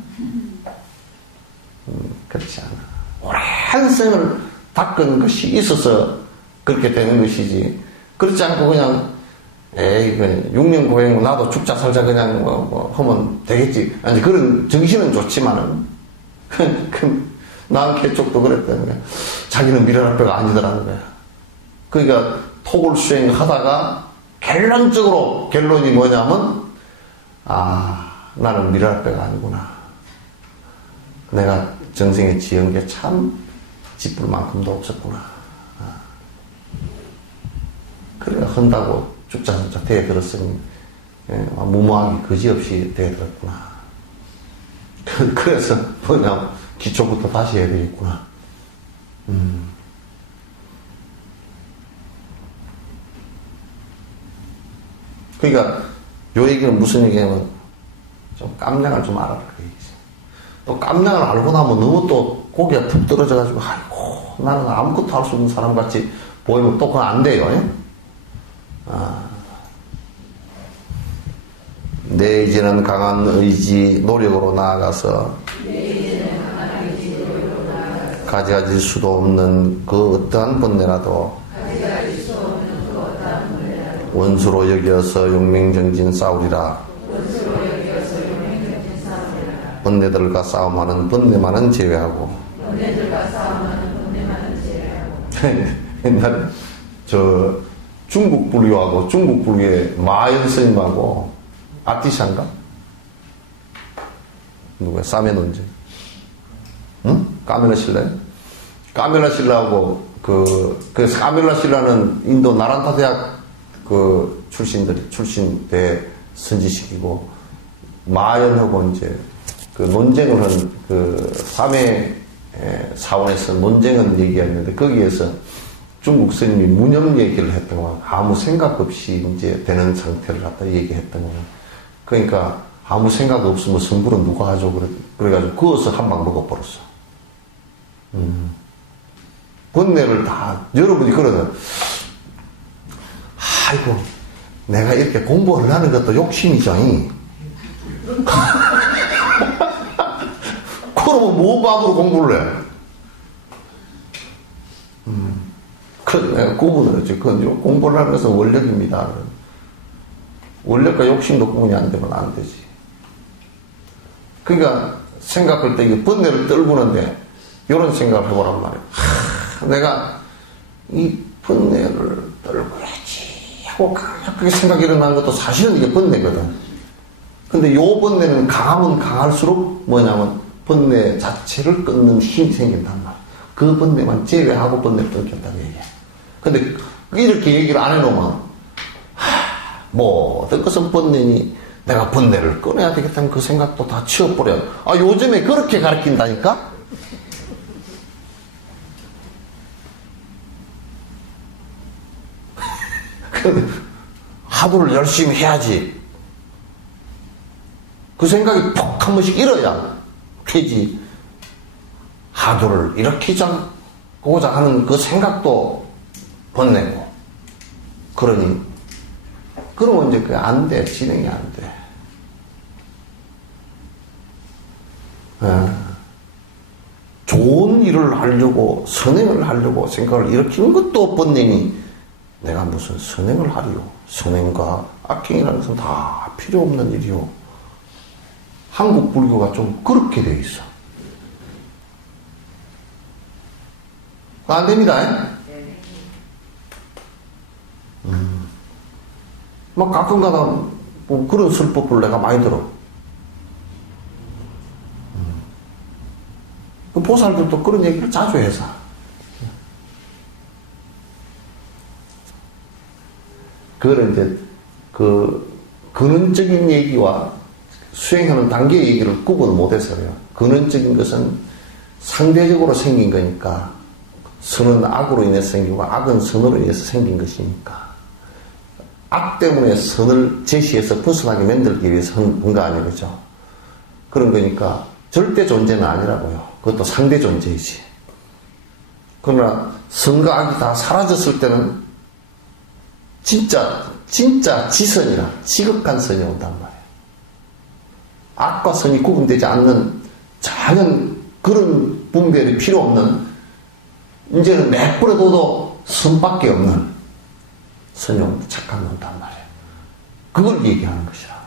그렇지 않아. 오랜 생을 닦은 것이 있어서 그렇게 되는 것이지, 그렇지 않고 그냥 에이 그냥 6년 고행 나도 죽자 살자 그냥 뭐 하면 되겠지. 아니 그런 정신은 좋지만은 나한테 쪽도 그랬다는 거야. 자기는 미라락배가 아니더라는 거야. 그러니까 토굴 수행하다가 결론이 뭐냐면 나는 미라락배가 아니구나. 내가 정생에 지은 게 참 짚을 만큼도 없었구나. 그래가 한다고 죽자 살자 대들었으니 무모하게 거지없이 대들었구나. 그래서 뭐냐 기초부터 다시 해야 되겠구나. 그러니까 요 얘기는 무슨 얘기냐면 좀 깜냥을 좀 알아라 그 얘기지. 또 깜냥을 알고 나면 너무 또 고개가 푹 떨어져가지고 아이고 나는 아무것도 할 수 없는 사람 같이 보이면 또 그건 안 돼요. 내 이제는 강한 의지 노력으로 나아가서 가져가질 수도 없는 그 어떠한 번뇌라도 원수로 여겨서 용맹정진 싸우리라. 번뇌들과 싸움하는 번뇌만은 제외하고. 옛날에 중국 불교하고 중국 불교의 마연 스님하고 아티샨가? 누구야? 사메논지. 응? 까멜라 신라요? 까멜라 신라하고 까멜라 신라는 인도 나란타 대학 출신 대 선지식이고, 마연하고 이제 논쟁을 한 삼회 사원에서 논쟁을 얘기했는데, 거기에서 중국 스님이 무념 얘기를 했던 거야. 아무 생각 없이 이제 되는 상태를 갖다 얘기했던 거야. 그러니까 아무 생각 없으면 성불은 누가 하죠? 그래가지고 그어서 한 방 먹어버렸어. 번뇌를 다, 여러분이 그러면, 아이고, 내가 이렇게 공부를 하는 것도 욕심이죠. 그러면 뭐 밥으로 공부를 해? 그건 내가 구분을 했지. 그건 공부를 하는 것은 원력입니다. 원력과 욕심도 구분이 안 되면 안 되지. 그러니까 생각할 때 이게 번뇌를 떨구는데 이런 생각을 해보란 말이에요. 내가 이 번뇌를 떨궈야지 하고 그렇게 생각이 일어나는 것도 사실은 이게 번뇌거든. 근데 요 번뇌는 강하면 강할수록 뭐냐면 번뇌 자체를 끊는 힘이 생긴단 말이야. 그 번뇌만 제외하고 번뇌를 끊겠다는 얘기야. 근데 이렇게 얘기를 안 해놓으면 뭐 어떤 것은 번뇌니 내가 번뇌를 끊어야 되겠다는 그 생각도 다 치워버려. 요즘에 그렇게 가르친다니까? 하도를 열심히 해야지. 그 생각이 푹 한 번씩 일어야 되지. 하도를 일으키고자 하는 그 생각도 번뇌고. 그러면 이제 그게 안 돼. 진행이 안 돼. 좋은 일을 하려고, 선행을 하려고 생각을 일으키는 것도 번뇌니, 내가 무슨 선행을 하리요. 선행과 악행이라는 것은 다 필요 없는 일이요. 한국 불교가 좀 그렇게 되어 있어. 안 됩니다. 막 가끔가다 뭐 그런 설법을 내가 많이 들어. 그 보살들도 그런 얘기를 자주 해서. 그걸 이제 그 근원적인 얘기와 수행하는 단계 얘기를 구분을 못해서 그래요. 근원적인 것은 상대적으로 생긴 거니까 선은 악으로 인해서 생기고 악은 선으로 인해서 생긴 것이니까 악 때문에 선을 제시해서 벗어나게 만들기 위해서 한 거 아니에요. 그죠? 그런 거니까 절대 존재는 아니라고요. 그것도 상대 존재이지. 그러나 선과 악이 다 사라졌을 때는 진짜 지선이라 지극한 선이 온단 말이에요. 악과 선이 구분되지 않는 전혀 그런 분별이 필요 없는 이제는 내버려둬도 선밖에 없는 선이 온다. 착한 온단 말이에요. 그걸 얘기하는 것이라고.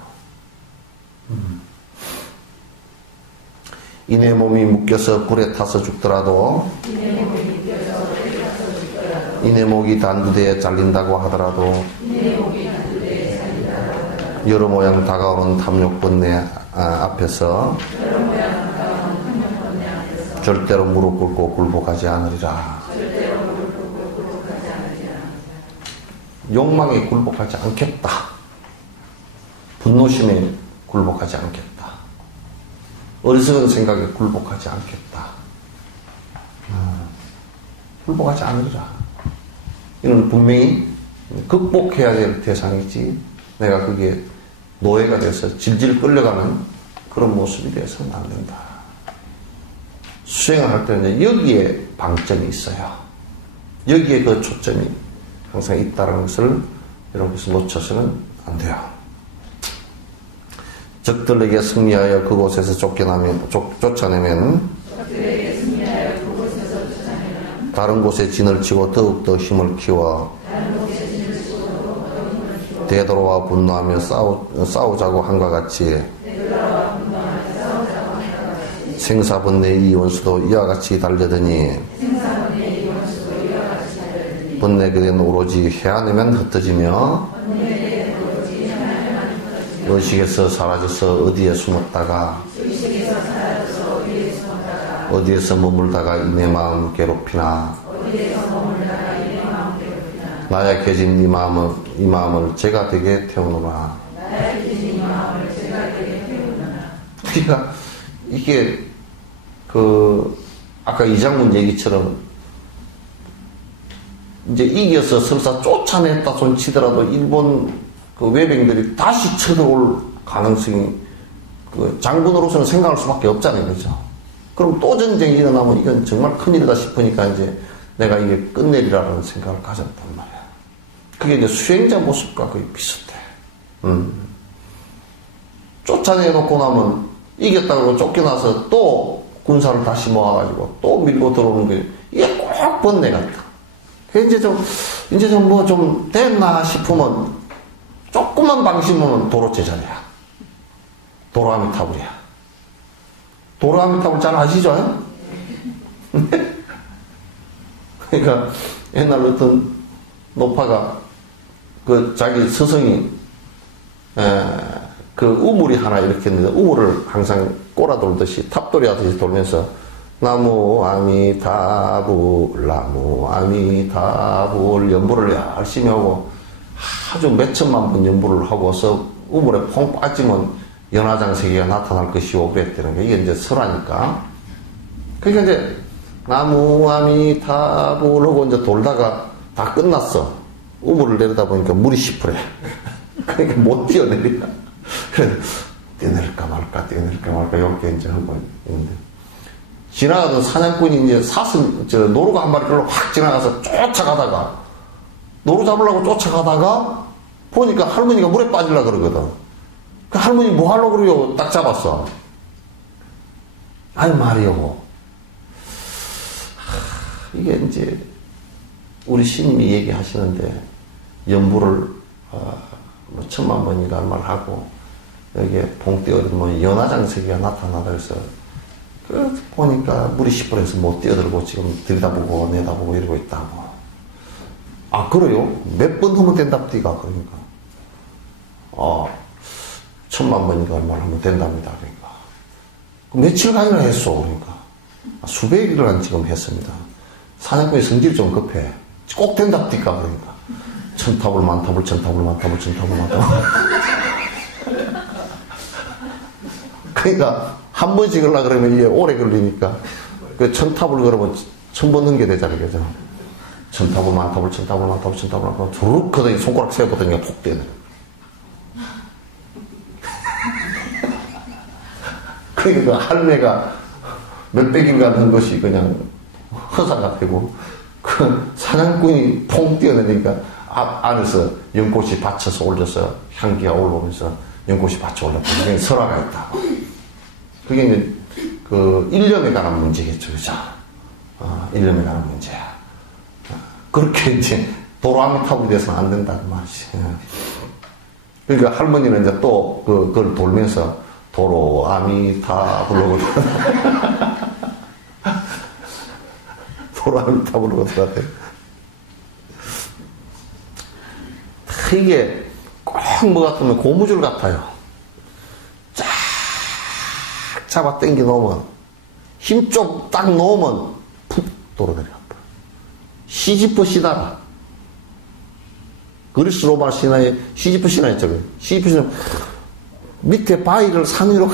이내 몸이 묶여서 불에 타서 죽더라도 이내 목이 단두대에 잘린다고 하더라도 여러 모양 다가오는 탐욕 번뇌 앞에서 절대로 무릎 꿇고 굴복하지 않으리라. 욕망에 굴복하지 않겠다. 분노심에 굴복하지 않겠다. 어리석은 생각에 굴복하지 않겠다. 굴복하지 않으리라. 이는 분명히 극복해야 될 대상이지 내가 그게 노예가 돼서 질질 끌려가는 그런 모습이 돼서는 안 된다. 수행을 할 때는 여기에 방점이 있어요. 여기에 그 초점이 항상 있다는 것을 여러분께서 놓쳐서는 안 돼요. 적들에게 승리하여 그곳에서 쫓아내면 다른 곳에 진을 치고 더욱더 힘을 키워 되돌아와 분노하며 싸우자고 한과 같이 생사번뇌의 이 원수도 이와 같이 달려드니 번뇌 그대는 오로지 해안에만 흩어지며 의식에서 사라져서 어디에 숨었다가 어디에서 머물다가 이내 마음 괴롭히나 나약해진 이 마음을 제가 되게 태우노라. 그러니까 이게 아까 이장문 얘기처럼 이제 이겨서 설사 쫓아냈다 손치더라도 일본 그 외병들이 다시 쳐들어올 가능성이 장군으로서는 생각할 수밖에 없잖아요. 그죠? 그럼 또 전쟁이 일어나면 이건 정말 큰일이다 싶으니까 이제 내가 이게 끝내리라는 생각을 가졌단 말이야. 그게 이제 수행자 모습과 거의 비슷해. 쫓아내놓고 나면 이겼다고 쫓겨나서 또 군사를 다시 모아가지고 또 밀고 들어오는 게 이게 꼭 번뇌 같다. 이제 좀 뭐 좀 됐나 싶으면 조금만 방심하면 도로 제자리야. 도로아미타불이야. 도로아미타불 잘 아시죠? 그러니까 옛날 어떤 노파가 그 자기 스승이 그 우물이 하나 이렇게 있는데 우물을 항상 꼬라돌듯이 탑돌이 하듯이 돌면서 나무 아미타불 나무 아미타불 연부를 열심히 하고 아주 몇천만 번 연부를 하고서 우물에 퐁 빠지면 연화장세계가 나타날 것이오 그랬다는 게 이게 이제 설하니까. 그러니까 이제 나무 아미타불 하고 이제 돌다가 다 끝났어. 우물을 내려다 보니까 물이 시퍼래. 그러니까 못 뛰어내리나. 그래서 뛰어내릴까 말까 이렇게 이제 하고 있는데 지나가던 사냥꾼이 이제 노루가 한 마리를 확 지나가서 쫓아가다가 노루 잡으려고 쫓아가다가 보니까 할머니가 물에 빠지려고 그러거든. 그 할머니 뭐 하려고 그래요? 딱 잡았어. 아니 말이요. 이게 이제 우리 스님이 얘기하시는데 연부를 뭐 천만 번인가 말하고 여기에 봉떼어리 뭐 연화장세기가 나타나다 해서 그 보니까 물이 시뻘해서 못 뛰어들고 지금 들여다보고 내다보고 이러고 있다고. 아 그래요? 몇 번 하면 된답디가 그러니까. 천만 번인가 얼마나 하면 된답니다. 그러니까. 며칠간이나 했어 그러니까. 수백 일을 지금 했습니다. 사냥꾼이 성질이 좀 급해. 꼭 된답디가 그러니까. 천탑을 만탑을 그러니까 한 번씩 하려고 그러면 이게 오래 걸리니까 그 천탑을 걸으면 1000번 넘게 되잖아요. 그죠? 천탑을 만탑을 두룩 하더니 손가락 세보더니 톡 되네. 그러니까 할매가 몇백인가 하는 것이 그냥 허사가 되고 그 사냥꾼이 퐁 뛰어내니까 안에서 연꽃이 받쳐서 올려서 향기가 올라오면서 연꽃이 받쳐 올라오고 그게 설화가 있다. 그게 이제 그 일념에 관한 문제겠죠. 그죠? 일념에 관한 문제야. 그렇게 이제 도로아미타불이 돼서는 안 된다는 말이지. 그러니까 할머니는 이제 또 그걸 돌면서 도로아미타불로 도로아미타불로 들어갔대. 이게 꼭 뭐 같으면 고무줄 같아요. 쫙 잡아 당겨 놓으면 힘쪽 딱 놓으면 푹 돌아내려. 시지프 시나라. 그리스 로마 신화에 시지프 신화 있죠. 시지프 신화 밑에 바위를 산 위로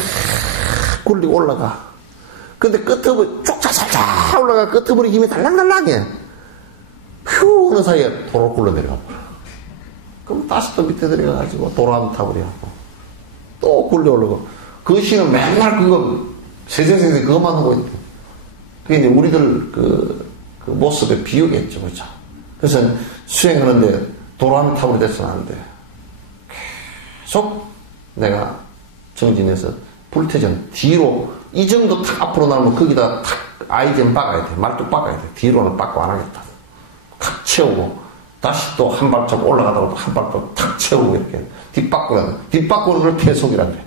굴리고 올라가. 근데 끝에 쪽차살짝 올라가 끝에 힘이 달랑달랑해. 휴 어느 사이에 도로 굴러 내려가. 그럼 다시 또 밑에 들어가가지고 도로아미타불이 하고 또 굴려 올라가고. 그 시는 맨날 그거 세세세세 그것만 하고 있대. 그게 이제 우리들 그 모습의 비유겠죠. 그죠? 그래서 수행하는데 도로아미타불이 돼서는 안 돼. 계속 내가 정진해서 불태전 뒤로 이 정도 탁 앞으로 나오면 거기다 탁 아이젠 박아야 돼. 말뚝 박아야 돼. 뒤로는 박고 안 하겠다. 탁 채우고 다시 또 한 발짝 올라가다가 또 한 발짝 탁 채우고 이렇게 뒷바꾸는 거. 뒷바꾸는 걸 퇴속이란대.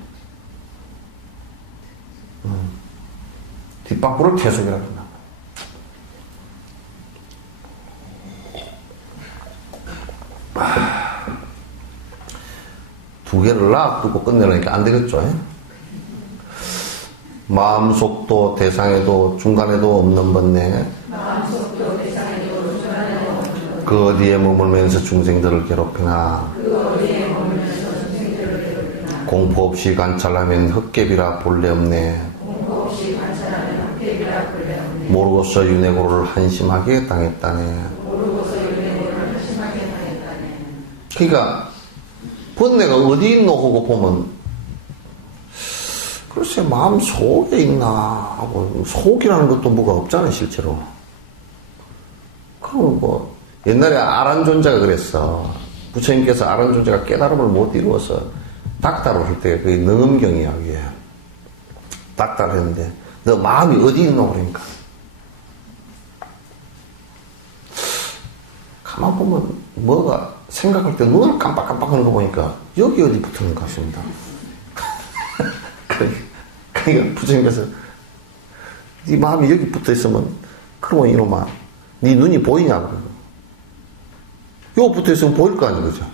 뒷바꾸를 퇴속이라고 한다. 두 개를 놔두고 끝내려니까 안 되겠죠. 마음속도 대상에도 중간에도 없는 번뇌. 그 어디에 머물면서 중생들을 괴롭히나. 공포 없이 관찰하면 헛개비라 본래 없네. 모르고서 윤회고를 한심하게 당했다네. 그러니까 번뇌가 어디 있노 하고 보면 글쎄 마음 속에 있나 하고 속이라는 것도 뭐가 없잖아요 실제로. 그럼 뭐 옛날에 아란존자가 그랬어. 부처님께서 아는 존재가 깨달음을 못 이루어서 닥달을 할 때 그게 능엄경이야. 그게 닥달을 했는데 너 마음이 어디 있노 그러니까 가만 보면 뭐가 생각할 때 눈을 깜빡깜빡하는 거 보니까 여기 어디 붙는 것 같습니다. 그러니까 부처님께서 네 마음이 여기 붙어 있으면 그러면 이놈아 네 눈이 보이냐고. 여기 붙어 있으면 보일 거 아니에요, 그죠?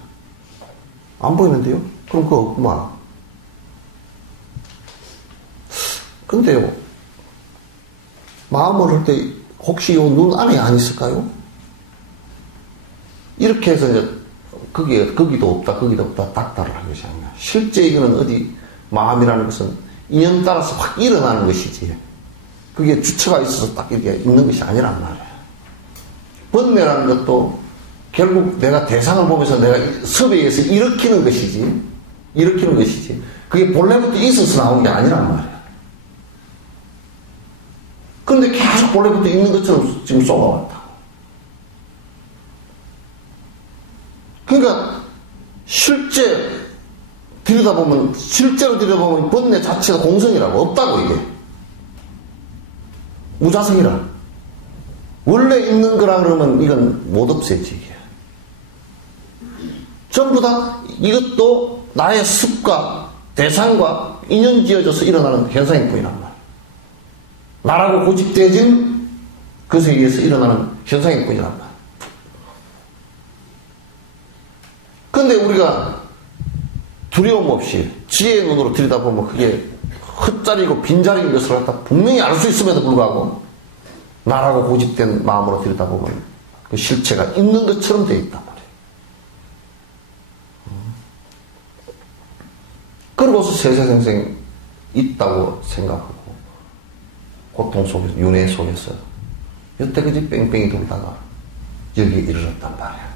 안 보이는데요? 그럼 그거 없구만. 근데요, 마음을 할 때 혹시 요 눈 안에 안 있을까요? 이렇게 해서 이제 거기도 없다, 닥달을 한 것이 아니야. 실제 이거는 어디 마음이라는 것은 인연 따라서 확 일어나는 것이지. 그게 주체가 있어서 딱 이렇게 있는 것이 아니란 말이야. 번뇌라는 것도 결국 내가 대상을 보면서 내가 섭외해서 일으키는 것이지. 그게 본래부터 있어서 나온 게 아니란 말이야. 그런데 계속 본래부터 있는 것처럼 지금 쏘아왔다. 그러니까 실제로 들여다보면 번뇌 자체가 공성이라고. 없다고 이게. 무자성이라. 원래 있는 거라 그러면 이건 못 없애지 이게. 전부 다 이것도 나의 습과 대상과 인연지어져서 일어나는 현상일 뿐이란 말이야. 나라고 고집되어진 것에 의해서 일어나는 현상일 뿐이란 말이야. 근데 우리가 두려움 없이 지혜의 눈으로 들여다보면 그게 헛자리고 빈자리인 것을 갖다 분명히 알 수 있음에도 불구하고 나라고 고집된 마음으로 들여다보면 그 실체가 있는 것처럼 되어 있단 말이에요. 그러고서 세세생생 있다고 생각하고 고통 속에서 윤회 속에서 여태까지 뺑뺑이 돌다가 여기에 이르렀단 말이야.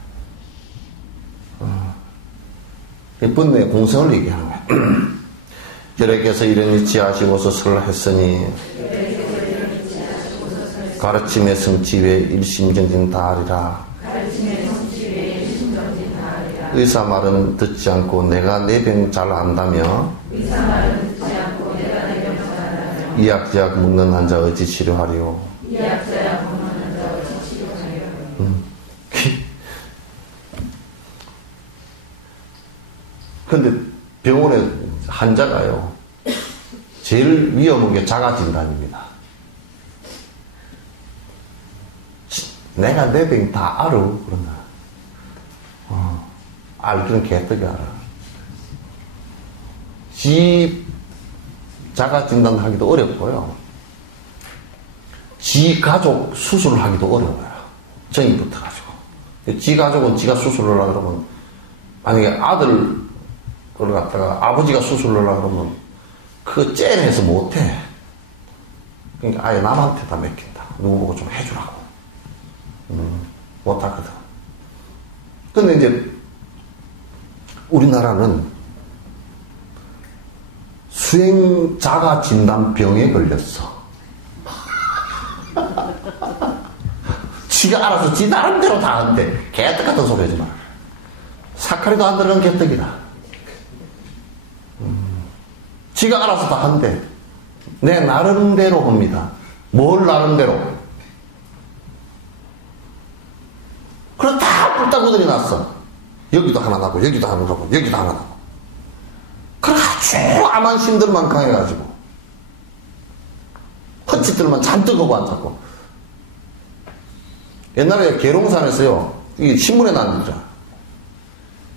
번뇌의 공성을 얘기하는 거야. 여래께서 이런 일치하시고서 설하했으니 가르침의 성취에 일심정진 다하리라. 의사 말은 듣지 않고 내가 내 병 잘 안다며 이약저약 묻는 환자 어찌 치료하리요. 근데 병원에 환자가요 제일 위험한 게 자가진단입니다. 내가 내 병 다 알아 그런다. 알기는 개떡이 알아. 지 자가진단 하기도 어렵고요. 지 가족 수술을 하기도 어려워요. 정이 붙어가지고. 지 가족은 지가 수술을 하려고 그러면 만약에 아들 그걸 갖다가 아버지가 수술을 하려고 그러면 그거 째내서 못해. 그러니까 아예 남한테 다 맡긴다. 누구 보고 좀 해주라고. 못하거든. 근데 이제 우리나라는 수행자가 진단병에 걸렸어. 지가 알아서 지 나름대로 다 한대. 개떡 같은 소리 하지 마. 사카리도 안 들어간 개떡이다. 지가 알아서 다 한대. 내 나름대로 합니다. 뭘 나름대로? 그럼 다 뿔따구들이 났어. 여기도 하나 나고, 여기도 하나 나고, 여기도 하나 나고. 그래 아주 암환심들만 강해가지고. 헛짓들만 잔뜩 하고 앉았고. 옛날에 계룡산에서요, 이 신문에 나왔잖아.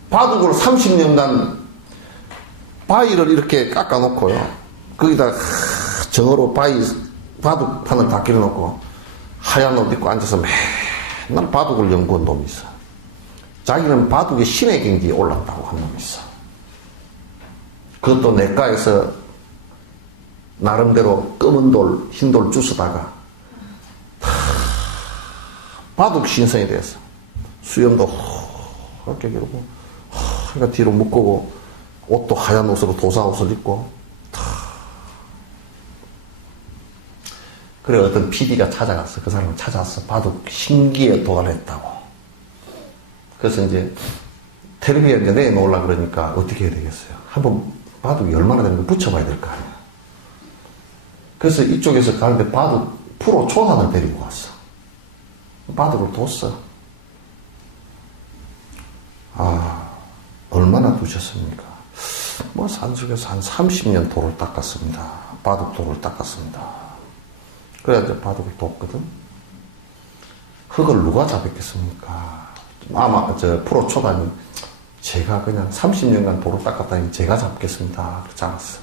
바둑을 30년간 바위를 이렇게 깎아놓고요. 거기다 정어로 바둑판을 다 길어놓고 하얀 옷 입고 앉아서 맨날 바둑을 연구한 놈이 있어. 자기는 바둑의 신의 경지에 올랐다고 한 놈이 있어. 그것도 내과에서 나름대로 검은 돌, 흰 돌 주스다가 바둑 신성에 대해서 수염도 이렇게 기르고 그러니까 뒤로 묶고 옷도 하얀 옷으로 도사 옷을 입고 그래 어떤 PD가 찾아갔어. 그 사람을 찾아서 바둑 신기에 도달했다고. 그래서 이제 텔레비에 이제 내놓으려고 그러니까 어떻게 해야 되겠어요? 한번 바둑이 얼마나 되는 거 붙여봐야 될 거 아니야. 그래서 이쪽에서 가는데 바둑 프로 초단을 데리고 왔어. 바둑을 뒀어. 얼마나 두셨습니까? 뭐 산속에서 한 30년 돌을 닦았습니다. 바둑 돌을 닦았습니다. 그래야 이제 바둑을 뒀거든. 흙을 누가 잡았겠습니까? 아마 저 프로 초단이 제가 그냥 30년간 돌을 닦았다니 제가 잡겠습니다. 그렇지 않았어.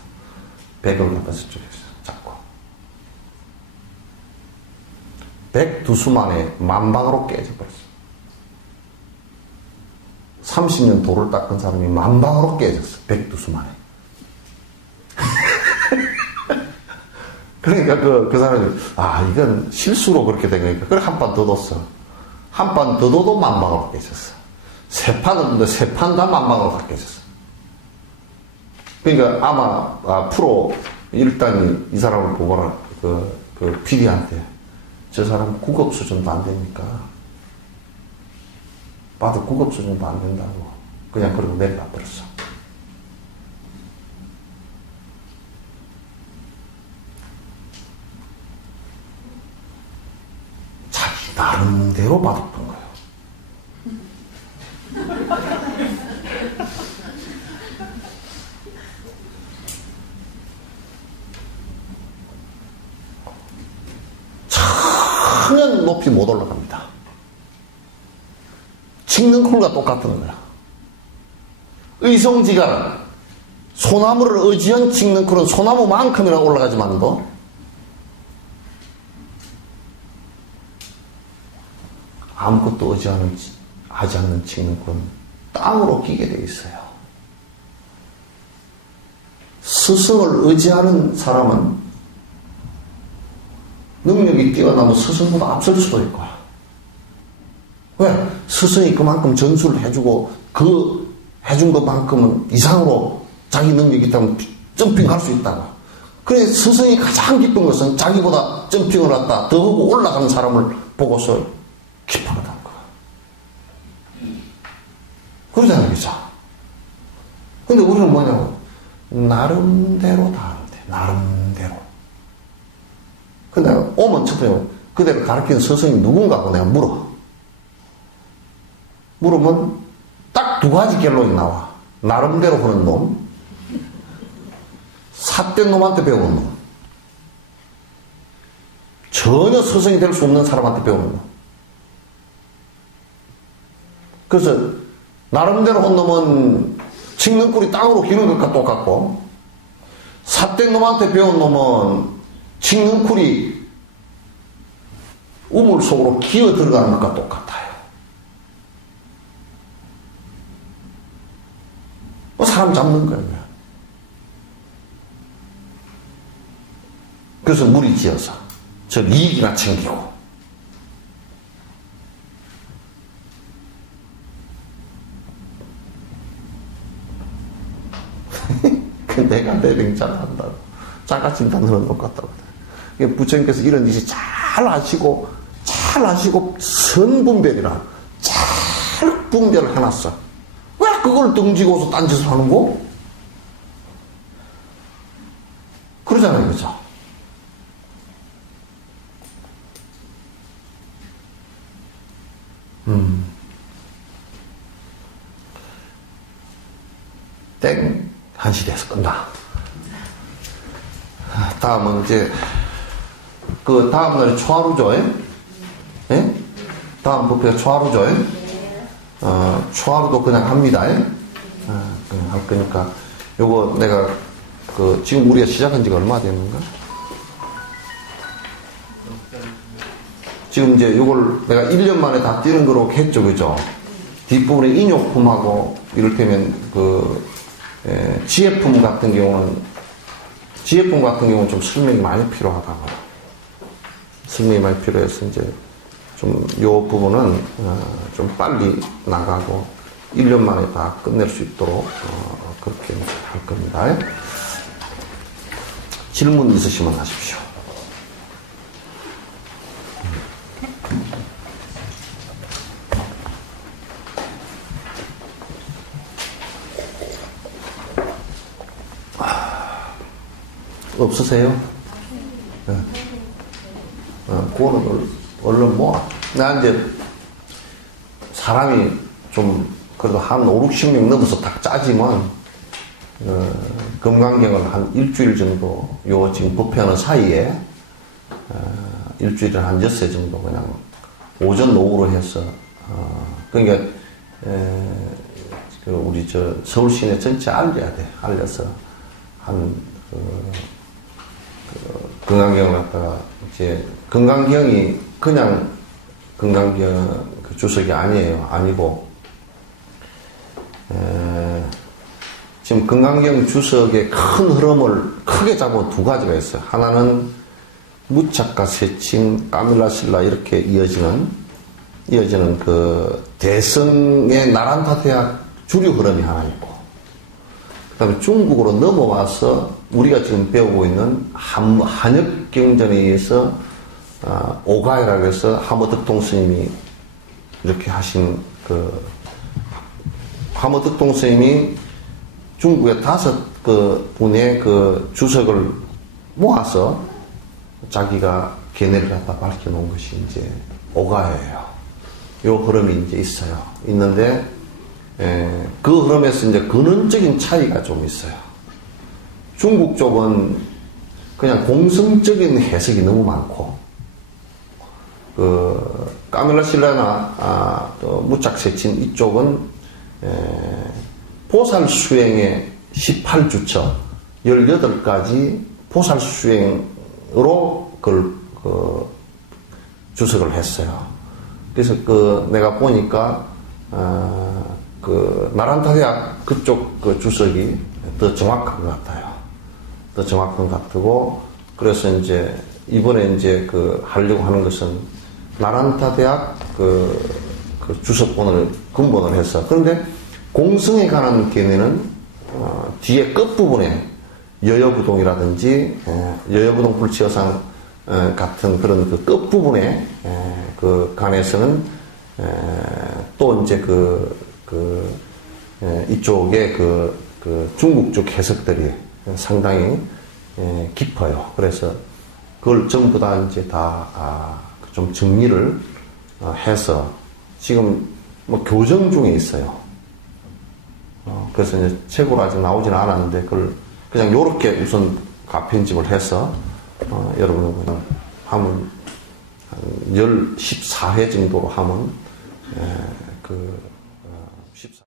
백을 갖다 저쪽에서 잡고. 102수 만에 만방으로 깨져버렸어. 30년 돌을 닦은 사람이 만방으로 깨졌어. 102수 만에. 그러니까 그 사람이, 이건 실수로 그렇게 된 거니까. 그래, 한 판 더 뒀어. 한 판 더 둬도 만방으로 깨졌어. 세 판을 뒀는데 세 판 다 만방으로 다 깨졌어. 그러니까 아마, 프로 일단이 이 사람을 보거나, 그 PD한테, 저 사람 국업 수준도 안 되니까, 봐도 국업 수준도 안 된다고. 그냥 그러고 내려가 버렸어. 자기 나름대로 바둑던 거예요. 전혀 높이 못 올라갑니다. 찍는 쿨과 똑같은 거야. 의성지가 소나무를 의지한 찍는 쿨은 소나무만큼이나 올라가지만도 아무것도 하지 않는 찍는 쿨은 땅으로 끼게 돼 있어요. 스승을 의지하는 사람은 능력이 뛰어나면 스승보다 앞설 수도 있고. 왜? 스승이 그만큼 전수를 해주고 해준 것만큼은 이상으로 자기 능력이 있다면 점핑할 수 있다고. 그래 스승이 가장 기쁜 것은 자기보다 점핑을 했다 더 하고 올라가는 사람을 보고서 기뻐하다는 거야. 그러잖아요. 그죠? 근데 우리는 뭐냐고 나름대로 다 하는데 나름대로. 근데 오면 첫 번째 그대로 가르치는 스승이 누군가고 내가 물으면 딱 두 가지 결론이 나와. 나름대로 하는 놈, 삿된 놈한테 배우는 놈, 전혀 스승이 될 수 없는 사람한테 배우는 놈. 그래서 나름대로 한 놈은 찍는 꿀이 땅으로 기는 것과 똑같고, 삿된 놈한테 배운 놈은 찍는 꿀이 우물 속으로 기어 들어가는 것과 똑같아요. 사람 잡는 거예요. 그래서 무리지어서 저 이익이나 챙기고 내가 내빙 잘한다고 짜가진 단어는 똑같다고. 부처님께서 이런 짓이 잘 아시고 선분별이라 잘 분별을 해놨어. 왜 그걸 등지고서 딴짓을 하는 거? 그러잖아요. 그죠? 땡. 1시 돼서 끝나. 다음은 이제, 다음날이 초하루죠? 예? 다음 부패가 초하루죠? 초하루도 그냥 합니다. 그냥 할 거니까. 요거 내가, 지금 우리가 시작한 지가 얼마 됐는가? 지금 이제 요걸 내가 1년 만에 다 뛰는 거로 했죠. 그죠? 뒷부분에 인용품하고, 이를테면 지혜품 같은 경우는 좀 설명이 많이 필요하다고. 설명이 많이 필요해서 이제 요 부분은 좀 빨리 나가고 1년 만에 다 끝낼 수 있도록 그렇게 할 겁니다. 질문 있으시면 하십시오. 없으세요? 네. 그거는 얼른 모아. 나 이제 사람이 좀 그래도 한 5, 60명 넘어서 딱 짜지만 금강경을 한 일주일 정도 요 지금 법회하는 사이에 일주일에 한 6회 정도 그냥 오전 오후로 해서 그러니까 우리 저 서울 시내 전체 알려야 돼. 알려서 한 금강경을 갖다가 이제 금강경이 그냥 금강경 그 주석이 아니에요. 아니고 지금 금강경 주석의 큰 흐름을 크게 잡은 두 가지가 있어요. 하나는 무착과 세칭, 까밀라실라 이렇게 이어지는 그 대성의 나란타 대학 주류 흐름이 하나 있고, 그 다음에 중국으로 넘어와서 우리가 지금 배우고 있는 한역 경전에 의해서 오가이라고 해서 하모덕동 스님이 이렇게 하신 그 하모덕동 스님이 중국의 5 분의 그 주석을 모아서 자기가 견해를 갖다 밝혀놓은 것이 이제 오가예요. 요 흐름이 이제 있어요. 있는데, 그 흐름에서 이제 근원적인 차이가 좀 있어요. 중국 쪽은 그냥 공성적인 해석이 너무 많고, 까밀라실라나, 또 무착세친 이쪽은, 보살 수행의 18주처, 18가지 보살 수행으로 그걸, 주석을 했어요. 그래서 내가 보니까, 나란타 대학 그쪽 그 주석이 더 정확한 것 같아요. 더 정확한 것 같고, 그래서 이제, 이번에 이제 하려고 하는 것은 나란타 대학 주석본을 근본을 해서, 그런데 공성에 관한 견해는, 뒤에 끝부분에 여여부동이라든지, 여여부동 불치여상 같은 그런 그 끝부분에, 간에서는, 또 이제 이쪽에 중국 쪽 해석들이 상당히 깊어요. 그래서 그걸 전부 다 이제 좀 정리를 해서 지금 뭐 교정 중에 있어요. 그래서 이제 책으로 아직 나오지는 않았는데 그걸 그냥 요렇게 우선 가편집을 해서 여러분은 그냥 하면 한 14회 정도로 하면 14